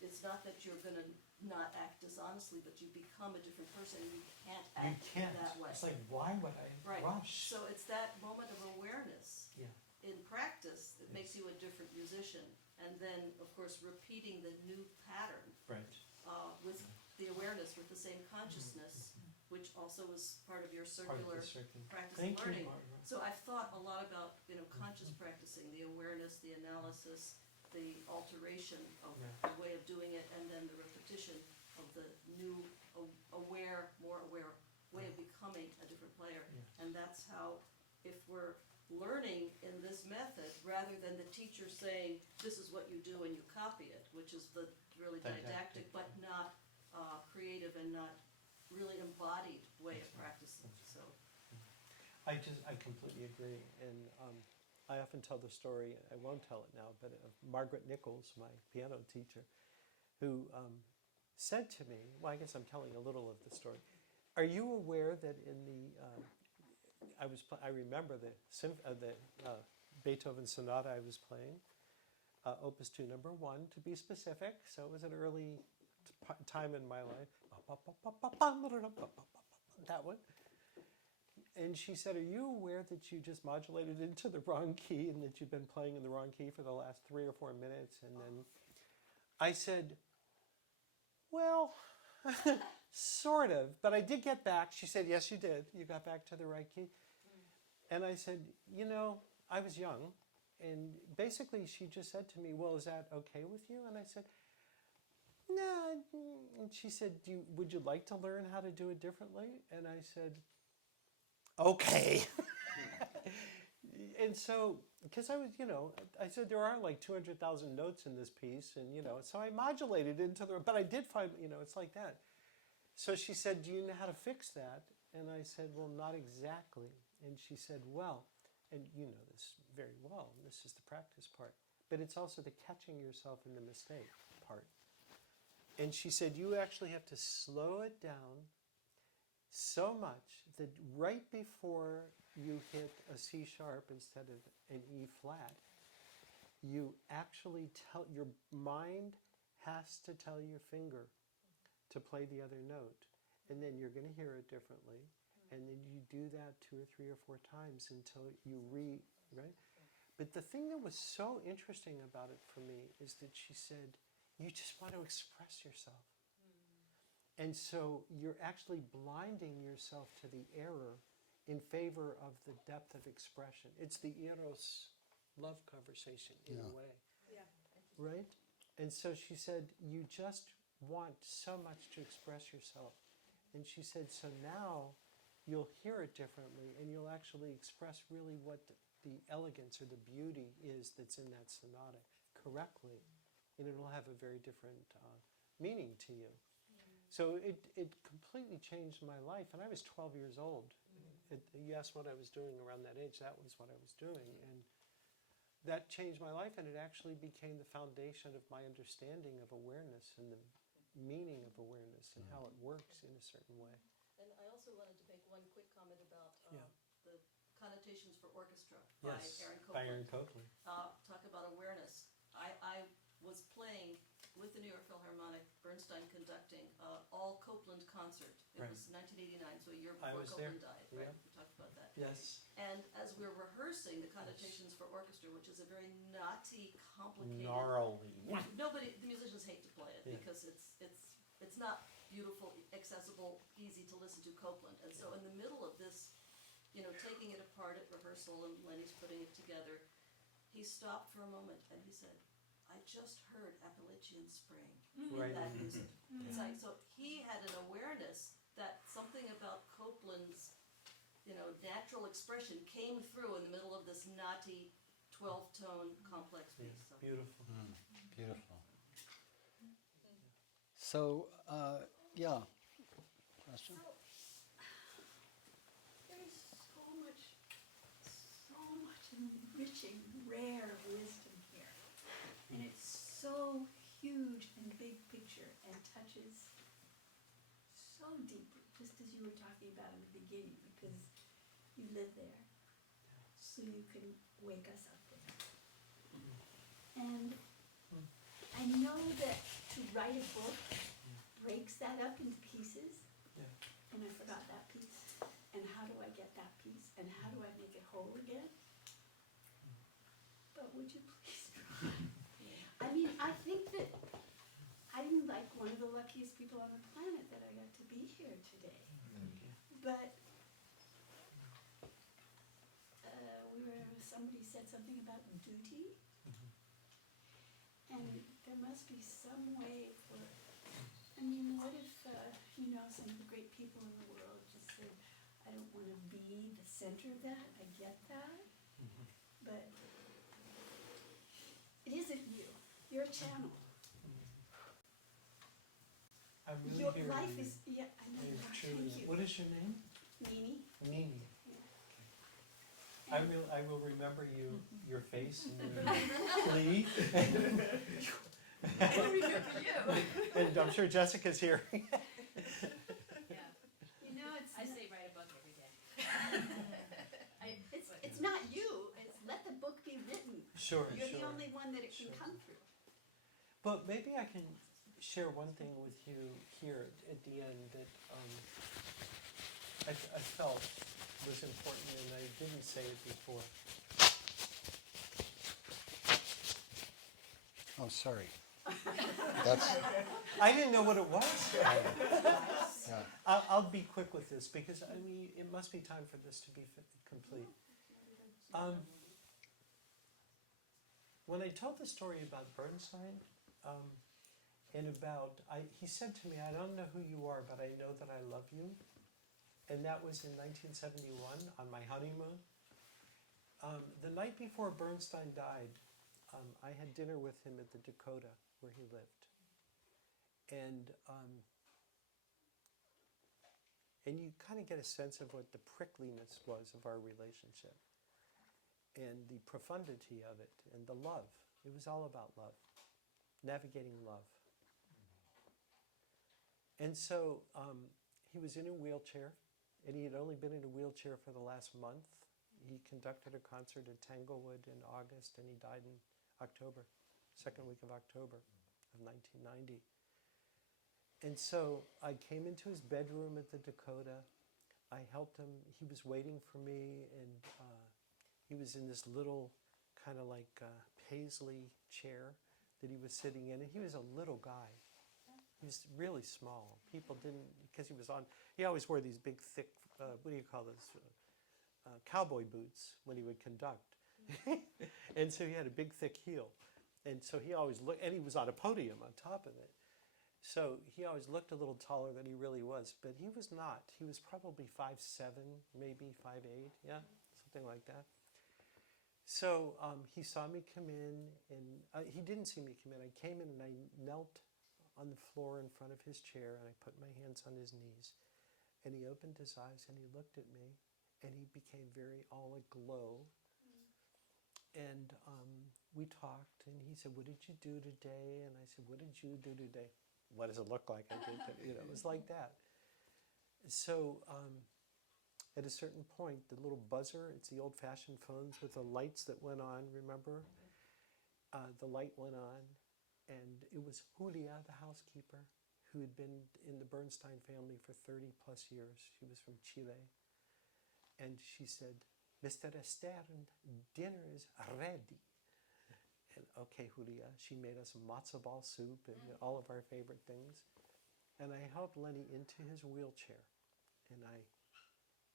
it's not that you're going to not act dishonestly, but you become a different person and you can't act that way. It's like, why would I Right. rush? So it's that moment of awareness. Yeah. In practice, it makes you a different musician. And then, of course, repeating the new pattern Right. with the awareness, with the same consciousness, which also is part of your Part of circular the circle. practice Thank and learning. you, Barbara. So I've thought a lot about, conscious practicing, the awareness, the analysis, the alteration of Yeah. the way of doing it, and then the repetition of the new, aware, more aware way of becoming a different player. Yeah. And that's how, if we're learning in this method, rather than the teacher saying, this is what you do and you copy it, which is the really didactic, but not creative and not really embodied way of practicing. So I completely agree, and I often tell the story. I won't tell it now, but of Margaret Nichols, my piano teacher, who said to me, well, I guess I'm telling a little of the story. Are you aware that in the I remember the Beethoven sonata I was playing, Opus 2, number 1, to be specific. So it was an early time in my life. That one. And she said, "Are you aware that you just modulated into the wrong key and that you've been playing in the wrong key for the last 3 or 4 minutes?" And then I said, "Well." Sort of, but I did get back. She said, "Yes, you did. You got back to the right key." And I said, I was young. And basically she just said to me, "Well, is that okay with you?" And I said, "No." And she said, "Would you like to learn how to do it differently?" And I said, "Okay." And so, because I was, I said there are like 200,000 notes in this piece, and so I modulated into but I did find, it's like that. So she said, "Do you know how to fix that?" And I said, "Well, not exactly." And she said, "Well," and you know this very well, this is the practice part, but it's also the catching yourself in the mistake part. And she said, "You actually have to slow it down so much that right before you hit a C sharp instead of an E flat, you actually your mind has to tell your finger to play the other note, and then you're going to hear it differently, and then you do that 2 or 3 or 4 times until you right? But the thing that was so interesting about it for me is that she said, you just want to express yourself. And so you're actually blinding yourself to the error in favor of the depth of expression. It's the Eros love conversation in a way. Yeah. Right? And so she said, you just want so much to express yourself. And she said, so now you'll hear it differently, and you'll actually express really what the elegance or the beauty is that's in that sonata correctly. And it'll have a very different meaning to you. So it completely changed my life. And I was 12 years old. You asked what I was doing around that age. That was what I was doing. And that changed my life, and it actually became the foundation of my understanding of awareness and the meaning of awareness and how it works in a certain way. And I also wanted to make one quick comment about Yeah. the Connotations for Orchestra Yes, by by Aaron Aaron Copland. Copeland. Talk about awareness. I was playing with the New York Philharmonic, Bernstein conducting, all Copland concert. It Right. was 1989, so a year I before was there. Copland died, right? Yeah. We talked about that. Yes. And as we're rehearsing the Connotations for Orchestra, which is a very knotty, complicated... Gnarly. The musicians hate to play it Yeah. because it's not beautiful, accessible, easy to listen to Copland. And so in the middle of this, taking it apart at rehearsal, and Lenny's putting it together, he stopped for a moment and he said, "I just heard Appalachian Spring Right. in that music." It's like, so he had an awareness that something about Copland's, natural expression came through in the middle of this knotty 12-tone complex Yeah. piece. So. Beautiful. Beautiful. So, yeah. Question? So, there is so much enriching, rare wisdom here. And it's so huge and big picture and touches so deeply, just as you were talking about in the beginning, because you live there, so you can wake us up there. And I know that to write a book breaks that up into pieces, Yeah. and I forgot that piece. And how do I get that piece? And how do I make it whole again? But would you please try? I mean, I think that I'm like one of the luckiest people on the planet that I got to be here today. But somebody said something about duty, and there must be some way for. I mean, what if some of the great people in the world just said, "I don't want to be the center of that." I get that, but it isn't you. You're a channel. I'm really Your hearing life you. is, yeah, I know you I are. truly- Thank you. What is your name? Nini. Nini. I will remember your face and your plea. I don't remember you. And I'm sure Jessica's here. Yeah, You know, it's, I say write a book every day. it's not you, it's let the book be written. Sure, You're sure. the only one that it can Sure. come through. But maybe I can share one thing with you here at the end that I felt was important, and I didn't say it before. Oh, sorry. That's, I didn't know what it was. yeah. I'll be quick with this because I mean it must be time for this to be complete. When I told the story about Bernstein, and about he said to me, "I don't know who you are, but I know that I love you," and that was in 1971 on my honeymoon. The night before Bernstein died, I had dinner with him at the Dakota where he lived, and you kind of get a sense of what the prickliness was of our relationship and the profundity of it and the love. It was all about love, navigating love. And so he was in a wheelchair, and he had only been in a wheelchair for the last month. He conducted a concert at Tanglewood in August, and he died in October, second week of October of 1990. And so I came into his bedroom at the Dakota. I helped him. He was waiting for me, and he was in this little kind of like paisley chair that he was sitting in, and he was a little guy. He was really small. People didn't, because he always wore these big, thick, what do you call those, cowboy boots when he would conduct. And so he had a big, thick heel. And so he always looked, and he was on a podium on top of it. So he always looked a little taller than he really was, but he was not. He was probably 5'7", maybe 5'8", yeah, something like that. So he saw me come in, and he didn't see me come in. I came in and I knelt on the floor in front of his chair, and I put my hands on his knees. And he opened his eyes and he looked at me, and he became very all aglow. And we talked, and he said, "What did you do today?" And I said, "What did you do today?" "What does it look like I did today?" It was like that. So at a certain point, the little buzzer, it's the old-fashioned phones with the lights that went on, remember? The light went on, and it was Julia, the housekeeper, who had been in the Bernstein family for 30 plus years. She was from Chile. And she said, "Mr. Stern, dinner is ready." And okay, Julia, she made us matzo ball soup and all of our favorite things. And I helped Lenny into his wheelchair. And I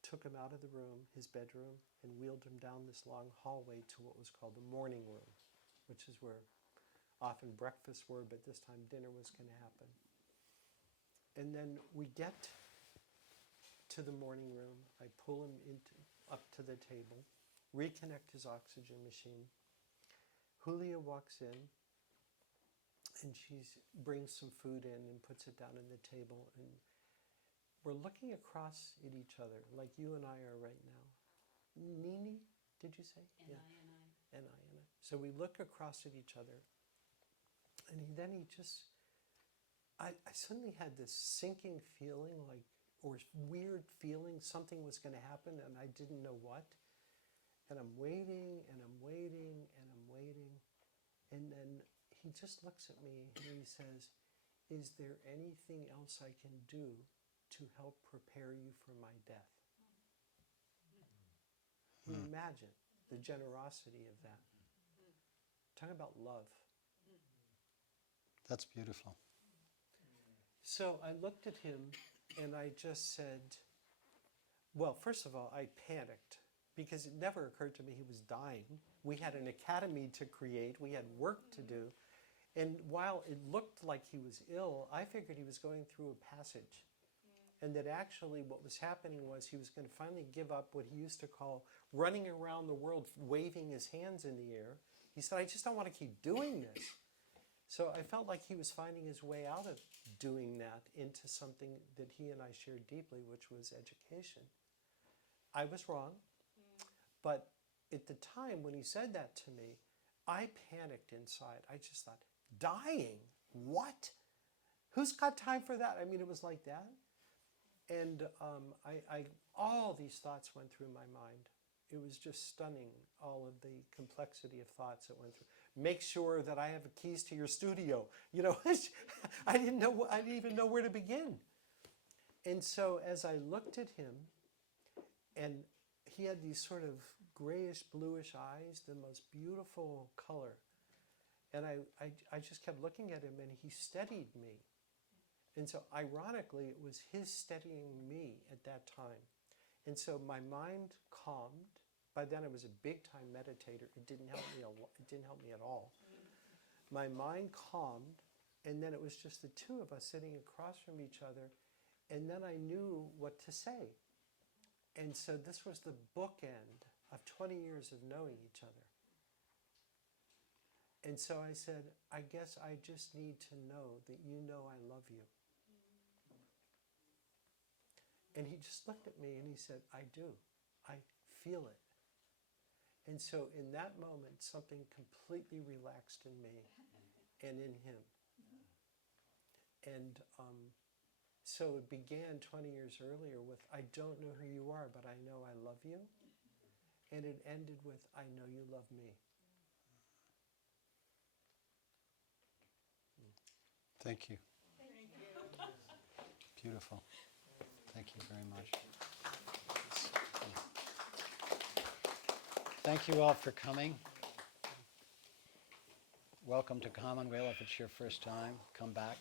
took him out of the room, his bedroom, and wheeled him down this long hallway to what was called the morning room, which is where often breakfasts were, but this time dinner was going to happen. And then we get to the morning room. I pull him up to the table, reconnect his oxygen machine. Julia walks in, and she brings some food in and puts it down on the table. And we're looking across at each other like you and I are right now. Nini, did you say? And I. So we look across at each other, and I suddenly had this sinking feeling, like, or weird feeling something was going to happen, and I didn't know what. And I'm waiting, and I'm waiting, and I'm waiting. And then he just looks at me, and he says, "Is there anything else I can do to help prepare you for my death?" Can you imagine the generosity of that? Talk about love. That's beautiful. So I looked at him and I just said, well, first of all, I panicked because it never occurred to me he was dying. We had an academy to create. We had work to do. And while it looked like he was ill, I figured he was going through a passage. And that actually what was happening was he was going to finally give up what he used to call running around the world, waving his hands in the air. He said, "I just don't want to keep doing this." So I felt like he was finding his way out of doing that into something that he and I shared deeply, which was education. I was wrong, but at the time when he said that to me, I panicked inside. I just thought, dying? What? Who's got time for that? I mean, it was like that. And all these thoughts went through my mind. It was just stunning, all of the complexity of thoughts that went through. Make sure that I have keys to your studio. You know, I didn't even know where to begin. And so as I looked at him, and he had these sort of grayish, bluish eyes, the most beautiful color. And I just kept looking at him, and he steadied me. And so ironically, it was his steadying me at that time. And so my mind calmed. By then I was a big-time meditator. It didn't help me at all. My mind calmed, and then it was just the two of us sitting across from each other, and then I knew what to say. And so this was the bookend of 20 years of knowing each other. And so I said, I guess I just need to know that you know I love you. And he just looked at me and he said, I do. I feel it. And so in that moment, something completely relaxed in me and in him. And so it began 20 years earlier with, I don't know who you are, but I know I love you. And it ended with, I know you love me. Thank you. Beautiful. Thank you very much. Thank you all for coming. Welcome to Commonweal. If it's your first time, come back.